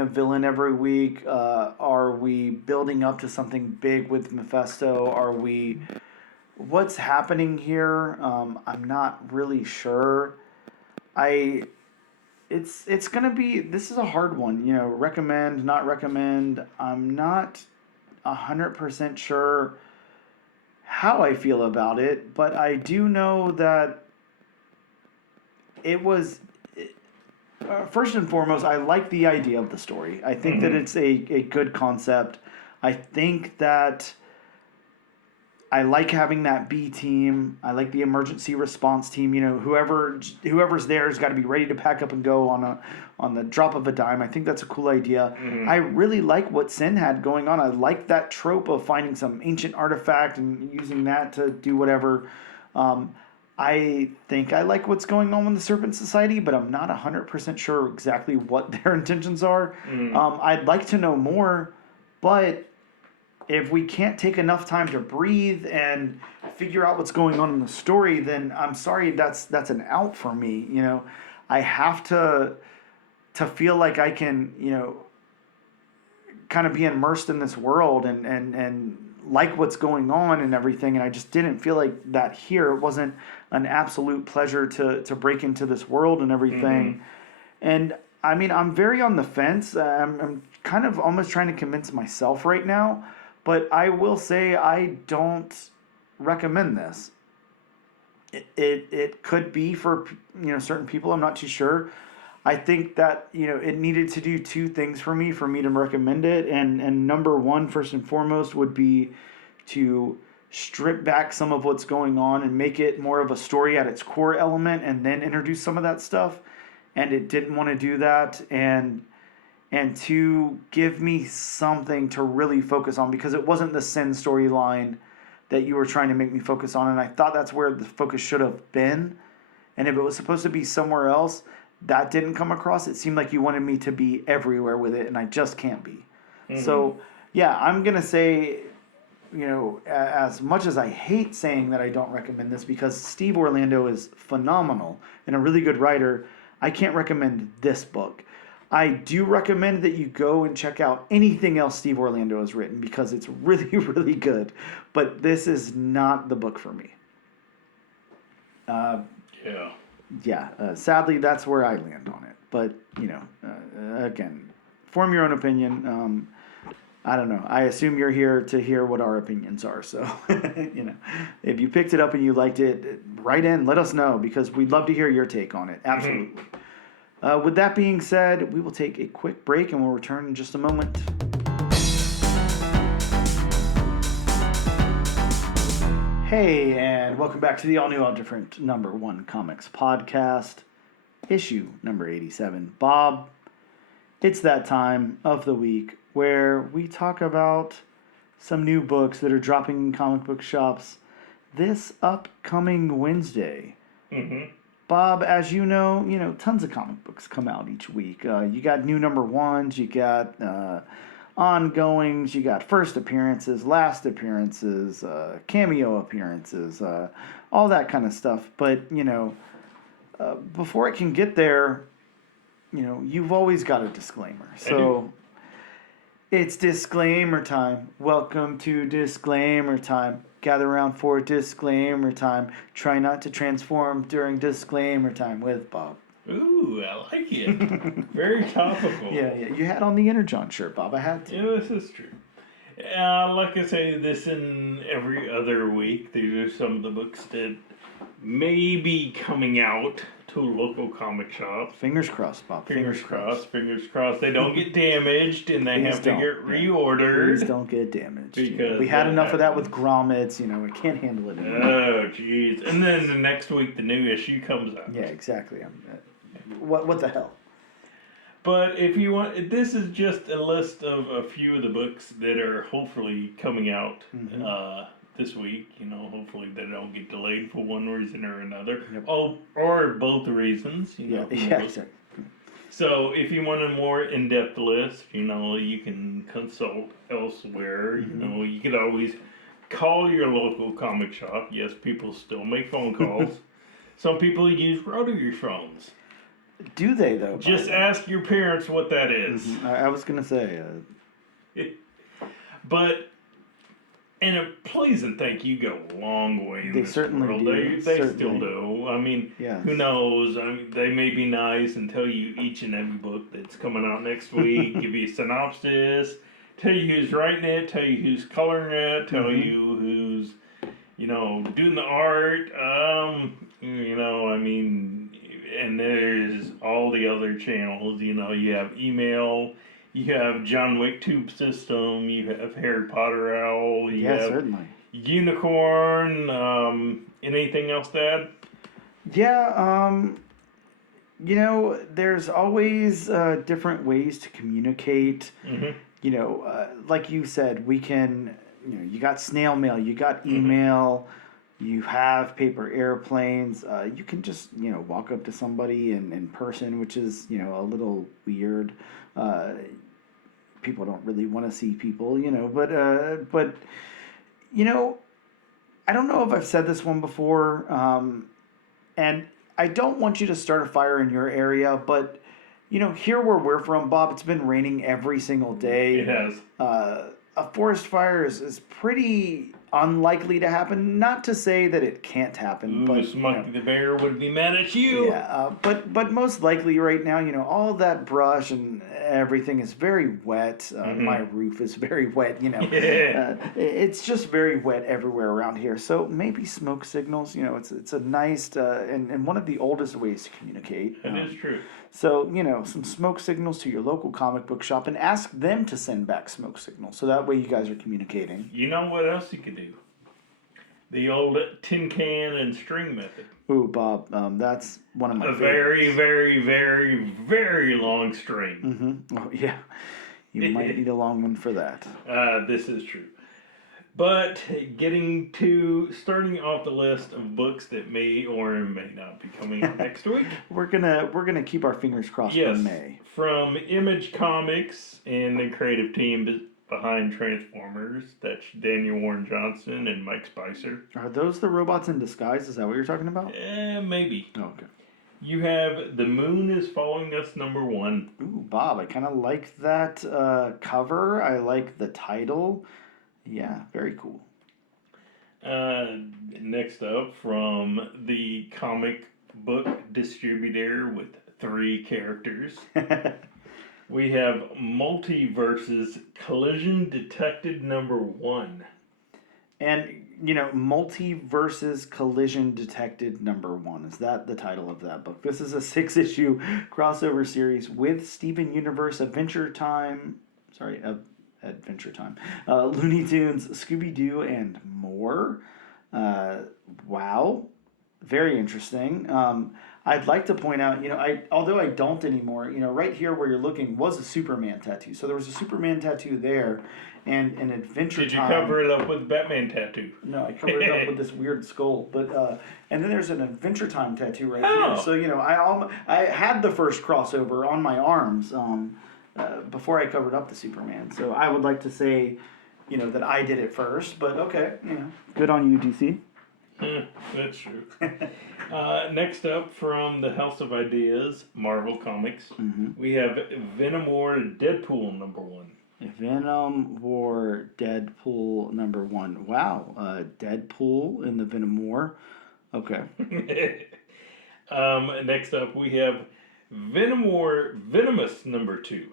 a villain every week? Are we building up to something big with Mephisto? What's happening here? I'm not really sure. It's gonna be, this is a hard one, you know, recommend, not recommend. I'm not 100% sure how I feel about it, but I do know that it was, first and foremost, I like the idea of the story. I think that it's a good concept. I think that I like having that B team. I like the emergency response team. You know, whoever's there has got to be ready to pack up and go on the drop of a dime. I think that's a cool idea. I really like what Sin had going on. I like that trope of finding some ancient artifact and using that to do whatever. I think I like what's going on with the Serpent Society, but I'm not 100% sure exactly what their intentions are. I'd like to know more, but if we can't take enough time to breathe and figure out what's going on in the story, then I'm sorry, that's an out for me. You know, I have to feel like I can, you know, kind of be immersed in this world and like what's going on and everything. And I just didn't feel like that here. It wasn't an absolute pleasure to break into this world and everything. And I mean, I'm very on the fence. I'm kind of almost trying to convince myself right now. But I will say I don't recommend this. It could be for, you know, certain people. I'm not too sure. I think that, you know, it needed to do two things for me to recommend it. And number one, first and foremost, would be to strip back some of what's going on and make it more of a story at its core element and then introduce some of that stuff. And it didn't want to do that. And to give me something to really focus on, because it wasn't the Sin storyline that you were trying to make me focus on, and I thought that's where the focus should have been. And if it was supposed to be somewhere else, that didn't come across. It seemed like you wanted me to be everywhere with it, and I just can't be. So, yeah, I'm going to say, you know, as much as I hate saying that I don't recommend this, because Steve Orlando is phenomenal and a really good writer, I can't recommend this book. I do recommend that you go and check out anything else Steve Orlando has written, because it's really, really good. But this is not the book for me. Sadly, that's where I land on it. But, you know, again, form your own opinion. I don't know. I assume you're here to hear what our opinions are. So, if you picked it up and you liked it, write in, let us know because we'd love to hear your take on it. Absolutely. With that being said, we will take a quick break and we'll return in just a moment. Hey, and welcome back to the all new, all different number one comics podcast, issue number 87. Bob, it's that time of the week where we talk about some new books that are dropping in comic book shops this upcoming Wednesday. Bob, as you know, tons of comic books come out each week. You got new number ones, you got ongoings, you got first appearances, last appearances, cameo appearances, all that kind of stuff. But, before it can get there, you've always got a disclaimer. So it's disclaimer time. Welcome to disclaimer time. Gather around for disclaimer time. Try not to transform during disclaimer time with Bob. Ooh, I like it. Very topical. Yeah. You had on the Energon shirt, Bob. I had to. Yeah, this is true. Like I say, this and every other week, these are some of the books that may be coming out to local comic shops. Fingers crossed, Bob. Fingers crossed. They don't get damaged and they Please have to don't. get reordered. Please don't get damaged. Because we had enough of that with grommets. We can't handle it anymore. Oh, jeez. And then the next week, the new issue comes out. Yeah, exactly. What the hell? But if you want, this is just a list of a few of the books that are hopefully coming out this week. Hopefully they don't get delayed for one reason or another. Yep. Oh, or both reasons. Yeah, exactly. So if you want a more in-depth list, you can consult elsewhere. You could always call your local comic shop. Yes, people still make phone calls. Some people use rotary phones. Do they, though? Just ask your parents what that is. I was going to say. But, and a pleasant thank you go a long way in They this certainly world. do. They Certainly. still do. I mean, Yes. who knows? I mean, they may be nice and tell you each and every book that's coming out next week, give you a synopsis, tell you who's writing it, tell you who's coloring it, tell you who's, doing the art. I mean, and there's all the other channels. You have email, you have John Wick Tube System, you have Harry Potter Owl, you have Certainly. Unicorn. Anything else to add? Yeah, there's always different ways to communicate. Like you said, we can, you got snail mail, you got email, you have paper airplanes. You can just, walk up to somebody in person, which is, a little weird. People don't really want to see people, but I don't know if I've said this one before, and I don't want you to start a fire in your area, but, here where we're from, Bob, it's been raining every single day. It has. A forest fire is pretty unlikely to happen. Not to say that it can't happen, but Smokey the Bear would be mad at you. Yeah, but most likely right now, all that brush and everything is very wet. My roof is very wet. It's just very wet everywhere around here. So maybe smoke signals. It's a nice and one of the oldest ways to communicate. That is true. So, some smoke signals to your local comic book shop and ask them to send back smoke signals. So that way you guys are communicating. You know what else you could do? The old tin can and string method. Ooh, Bob, that's one of my favorites. Very, very, very, very long string. Oh, yeah. You might need a long one for that. This is true. But starting off the list of books that may or may not be coming out next week. We're gonna keep our fingers crossed for May. From Image Comics and the creative team behind Transformers. That's Daniel Warren Johnson and Mike Spicer. Are those the robots in disguise? Is that what you're talking about? Maybe. Oh, okay. You have The Moon is Following Us #1. Ooh, Bob, I kind of like that cover. I like the title. Yeah, very cool. Next up, from the comic book distributor with 3 characters. We have Multiverses Collision Detected #1. And, Multiverses Collision Detected #1. Is that the title of that book? This is a 6-issue crossover series with Steven Universe, Adventure Time, Looney Tunes, Scooby-Doo, and more. Wow. Very interesting. I'd like to point out, although I don't anymore, right here where you're looking was a Superman tattoo. So there was a Superman tattoo there, and an Adventure Did you Time. cover it up with Batman tattoo? No, I covered it up with this weird skull. But and then there's an Adventure Time tattoo right here. So I had the first crossover on my arms before I covered up the Superman. So I would like to say, that I did it first. But okay, good on you, DC. That's true. Next up from the House of Ideas, Marvel Comics, we have Venom War Deadpool #1. Venom War Deadpool #1. Wow, Deadpool in the Venom War. Okay. Next up we have Venom War Venomous #2.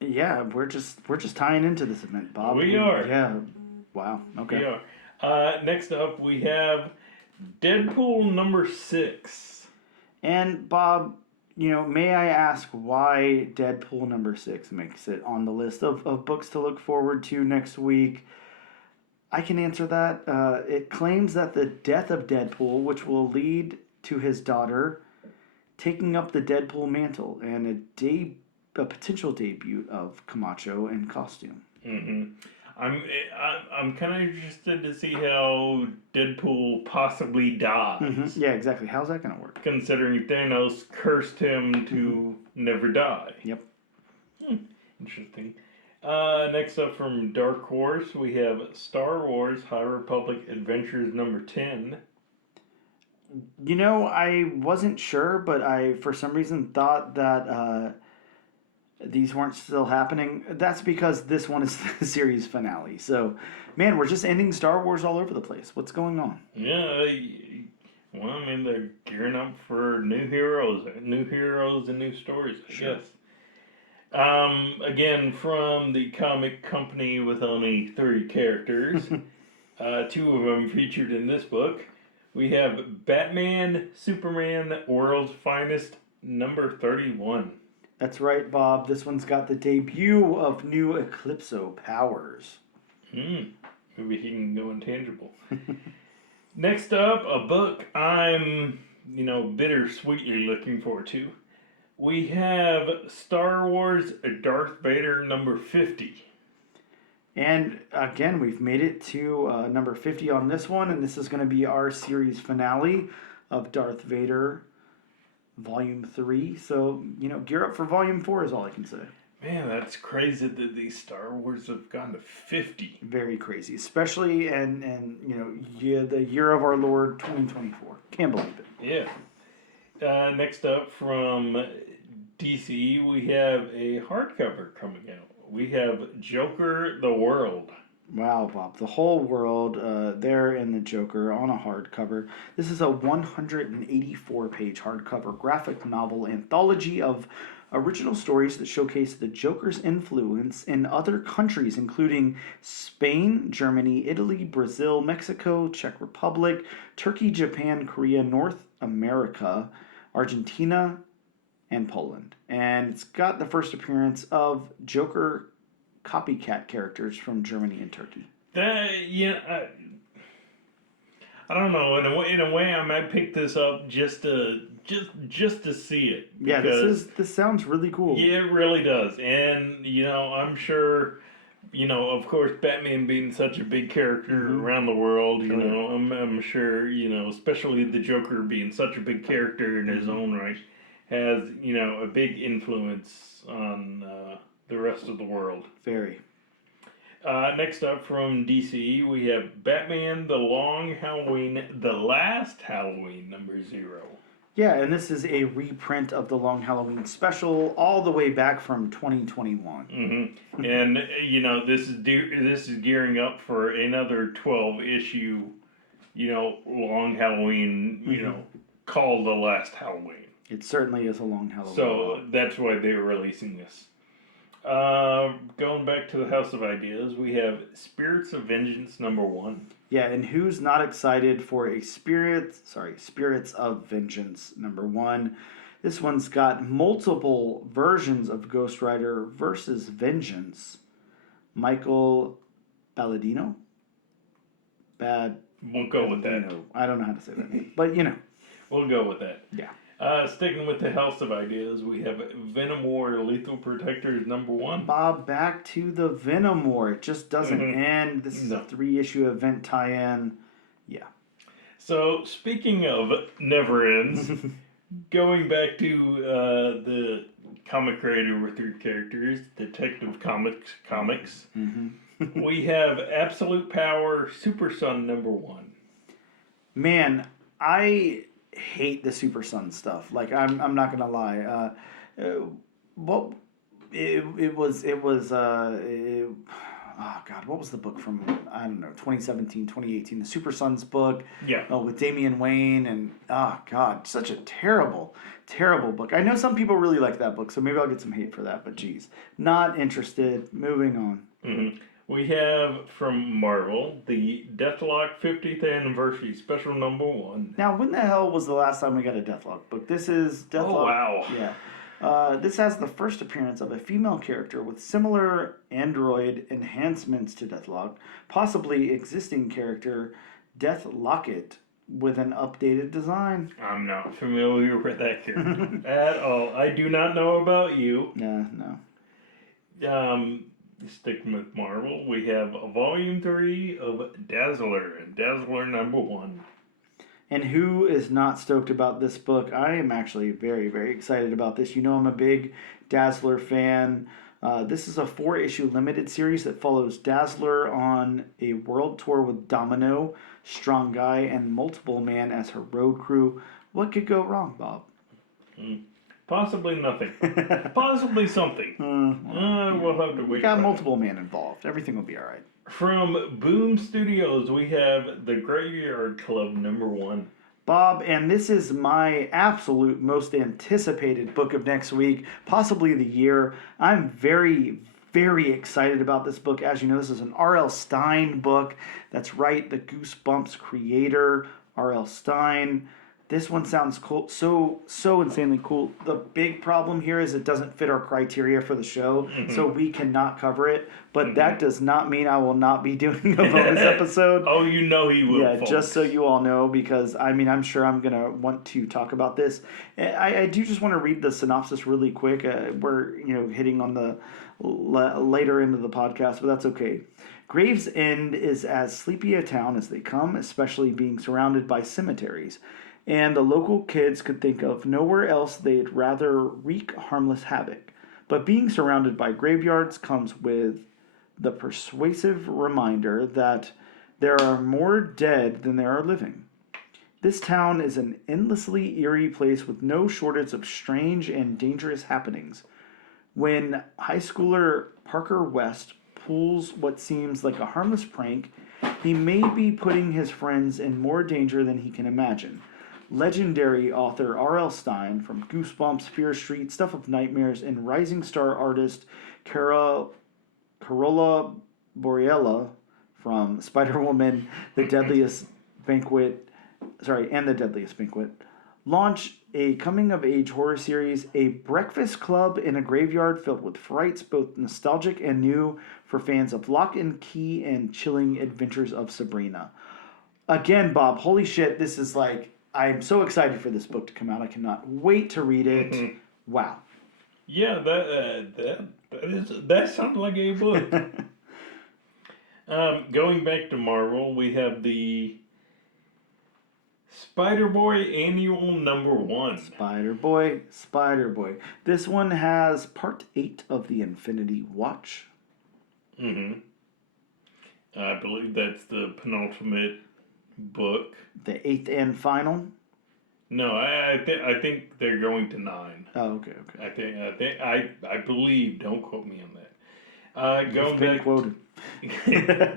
Yeah, we're just tying into this event, Bob. We are. Yeah. Wow. Okay. We are. Next up we have Deadpool #6. And Bob, may I ask why Deadpool #6 makes it on the list of books to look forward to next week? I can answer that. It claims that the death of Deadpool, which will lead to his daughter taking up the Deadpool mantle, and a potential debut of Camacho in costume. I'm kind of interested to see how Deadpool possibly dies. Yeah, exactly. How's that going to work? Considering Thanos cursed him to never die. Yep. Interesting. Next up from Dark Horse, we have Star Wars High Republic Adventures #10. I wasn't sure, but I, for some reason, thought that these weren't still happening. That's because this one is the series finale. So, man, we're just ending Star Wars all over the place. What's going on? Yeah, well, they're gearing up for new heroes and new stories, I guess. Again, from the comic company with only 30 characters, 2 of them featured in this book. We have Batman, Superman, World's Finest, #31. That's right, Bob. This one's got the debut of new Eclipso powers. Maybe he can go intangible. Next up, a book I'm, bittersweetly looking forward to. We have Star Wars Darth Vader #50. And again, we've made it to number 50 on this one, and this is going to be our series finale of Darth Vader Volume 3. So, gear up for Volume 4 is all I can say. Man, that's crazy that these Star Wars have gone to 50. Very crazy, especially in the year of our Lord 2024. Can't believe it. Yeah. Next up from DC, we have a hardcover coming out. We have Joker the World. Wow, Bob. The whole world there in the Joker on a hardcover. This is a 184-page hardcover graphic novel anthology of original stories that showcase the Joker's influence in other countries, including Spain, Germany, Italy, Brazil, Mexico, Czech Republic, Turkey, Japan, Korea, North America, Argentina, and Poland. And it's got the first appearance of Joker copycat characters from Germany and Turkey. I don't know. In a way, I might pick this up just to see it. Yeah, this sounds really cool. Yeah, it really does. And I'm sure, of course, Batman being such a big character around the world, I'm sure, especially the Joker being such a big character in his own right, has a big influence on the rest of the world. Very. Next up from DC, we have Batman: The Last Halloween #0. Yeah, and this is a reprint of the Long Halloween special, all the way back from 2021. And this is gearing up for another 12-issue, Long Halloween, called The Last Halloween. It certainly is a long hell of a So while. that's why they're releasing this. Going back to the House of Ideas, we have Spirits of Vengeance #1. Yeah, and who's not excited for Spirits of Vengeance #1. This one's got multiple versions of Ghost Rider versus Vengeance. Michael Balladino? We'll go with that. I don't know how to say that name, but We'll go with that. Yeah. Sticking with the House of Ideas, we have Venom War Lethal Protectors #1. Bob, back to the Venom War. It just doesn't end. This is a 3-issue event tie-in. Yeah. So, speaking of never ends, going back to the comic creator with 3 characters, Detective Comics, we have Absolute Power Super Son #1. Man, I hate the Super Sun stuff. Like I'm not gonna lie. What it was oh God, what was the book from, I don't know, 2017, 2018, the Super Sons book. Yeah. With Damian Wayne, and oh God, such a terrible book. I know some people really like that book, so maybe I'll get some hate for that, but geez, not interested. Moving on. We have from Marvel the Deathlock 50th Anniversary Special #1. Now, when the hell was the last time we got a Deathlock book? This is Deathlock. Oh, wow. Yeah. This has the first appearance of a female character with similar android enhancements to Deathlock, possibly existing character Deathlocket with an updated design. I'm not familiar with that character at all. I do not know about you. No. Sticking with Marvel, we have a Volume 3 of Dazzler and Dazzler #1. And who is not stoked about this book? I am actually very, very excited about this. You know I'm a big Dazzler fan. This is a 4-issue limited series that follows Dazzler on a world tour with Domino, Strong Guy, and Multiple Man as her road crew. What could go wrong, Bob? Possibly nothing. Possibly something. We'll have to wait. We got Multiple Man involved. Everything will be all right. From Boom Studios, we have The Graveyard Club #1. Bob, and this is my absolute most anticipated book of next week, possibly the year. I'm very, very excited about this book. As you know, this is an R.L. Stine book. That's right, the Goosebumps creator, R.L. Stine. This one sounds cool, so insanely cool. The big problem here is it doesn't fit our criteria for the show, so we cannot cover it. But that does not mean I will not be doing a bonus episode. Oh, you know he will. Yeah, folks. just so you all know, because I'm sure I'm gonna want to talk about this. I do just want to read the synopsis really quick. We're hitting on the later end of the podcast, but that's okay. Gravesend is as sleepy a town as they come, especially being surrounded by cemeteries. And the local kids could think of nowhere else they'd rather wreak harmless havoc. But being surrounded by graveyards comes with the persuasive reminder that there are more dead than there are living. This town is an endlessly eerie place with no shortage of strange and dangerous happenings. When high schooler Parker West pulls what seems like a harmless prank, he may be putting his friends in more danger than he can imagine. Legendary author R.L. Stine from Goosebumps, Fear Street, Stuff of Nightmares, and rising star artist Carola Boreella from Spider-Woman, The Deadliest Banquet, launch a coming-of-age horror series, A Breakfast Club in a Graveyard filled with frights, both nostalgic and new, for fans of Lock and Key and chilling adventures of Sabrina. Again, Bob, holy shit, this is like... I'm so excited for this book to come out. I cannot wait to read it. Wow. Yeah, that sounds like a book. Going back to Marvel, we have the Spider-Boy Annual #1. Spider-Boy. This one has part 8 of the Infinity Watch. I believe that's the penultimate book. The 8th and final? No, I think they're going to 9. Oh, okay. I believe. Don't quote me on that.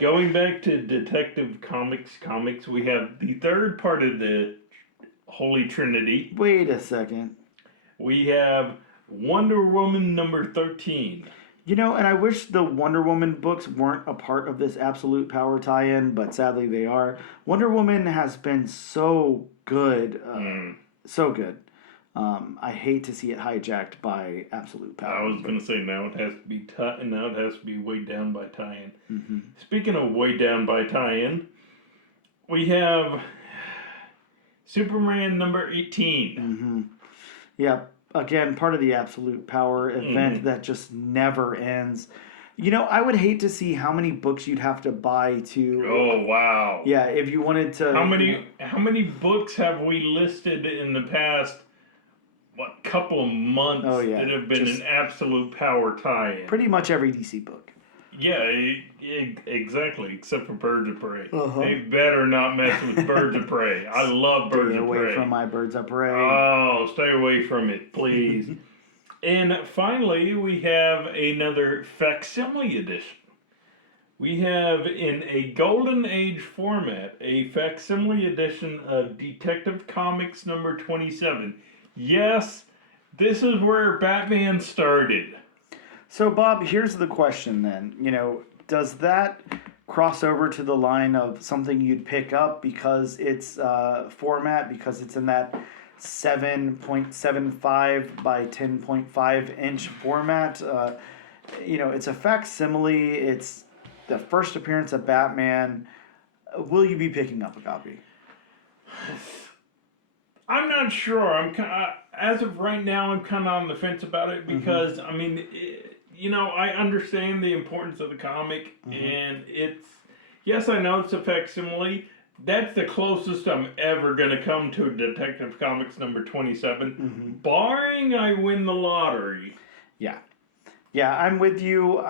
Going back to Detective Comics, we have the third part of the Holy Trinity. Wait a second. we have Wonder Woman number 13. You know, and I wish the Wonder Woman books weren't a part of this Absolute Power tie-in, but sadly they are. Wonder Woman has been so good, so good. I hate to see it hijacked by Absolute Power. I was gonna say now it has to be now it has to be weighed down by tie-in. Mm-hmm. Speaking of weighed down by tie-in, we have Superman number 18. Mm-hmm. Yeah, again, part of the Absolute Power event that just never ends. You know, I would hate to see how many books you'd have to buy to. Oh wow! Yeah, if you wanted to. How many books have we listed in the past? What couple of months that have been an Absolute Power tie-in? Pretty much every DC book. Yeah, exactly, except for Birds of Prey. They better not mess with Birds of Prey. I love Birds of Prey. Stay away from my Birds of Prey. Oh, stay away from it, please. And finally, we have another facsimile edition. We have, in a Golden Age format, a facsimile edition of Detective Comics number 27. Yes, this is where Batman started. So, Bob, here's the question then. You know, does that cross over to the line of something you'd pick up because it's format, because it's in that 7.75 by 10.5 inch format? You know, it's a facsimile. It's the first appearance of Batman. Will you be picking up a copy? I'm not sure. As of right now, I'm kind of on the fence about it because, I mean, I understand the importance of the comic, and yes, I know it's a facsimile. That's the closest I'm ever going to come to Detective Comics number 27, barring I win the lottery. Yeah, I'm with you.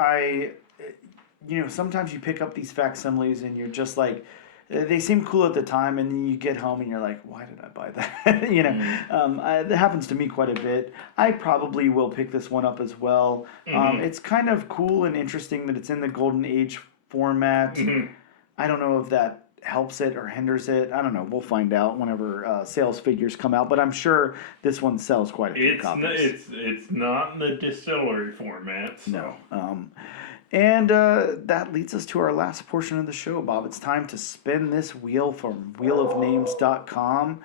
Sometimes you pick up these facsimiles and you're just like, they seem cool at the time, and then you get home and you're like, why did I buy that? That happens to me quite a bit. I probably will pick this one up as well. It's kind of cool and interesting that it's in the Golden Age format. I don't know if that helps it or hinders it. I don't know. We'll find out whenever sales figures come out, but I'm sure this one sells quite a few copies. It's not in the distillery format. So. No. And that leads us to our last portion of the show, Bob. It's time to spin this wheel from wheelofnames.com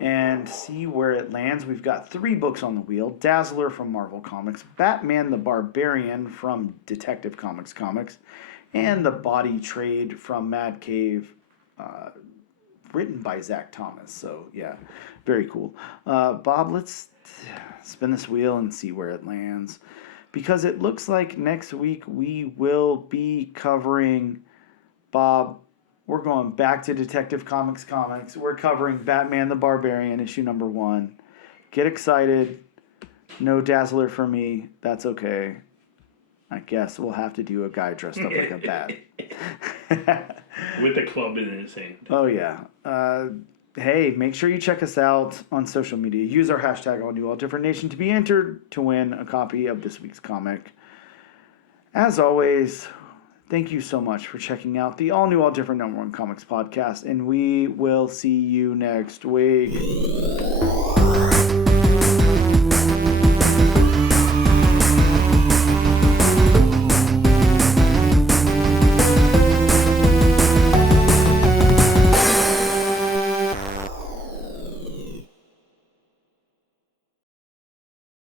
and see where it lands. We've got 3 books on the wheel. Dazzler from Marvel Comics, Batman the Barbarian from Detective Comics, and The Body Trade from Mad Cave, written by Zach Thomas. So, yeah, very cool. Bob, let's spin this wheel and see where it lands. Because it looks like next week we will be covering, Bob, we're going back to Detective Comics. We're covering Batman the Barbarian, issue number 1. Get excited. No Dazzler for me. That's okay. I guess we'll have to do a guy dressed up like a bat. With a club in his hand. Oh, yeah. Hey, make sure you check us out on social media. Use our hashtag AllNewAllDifferentNation to be entered to win a copy of this week's comic. As always, thank you so much for checking out the All New, All Different #1 Comics podcast, and we will see you next week.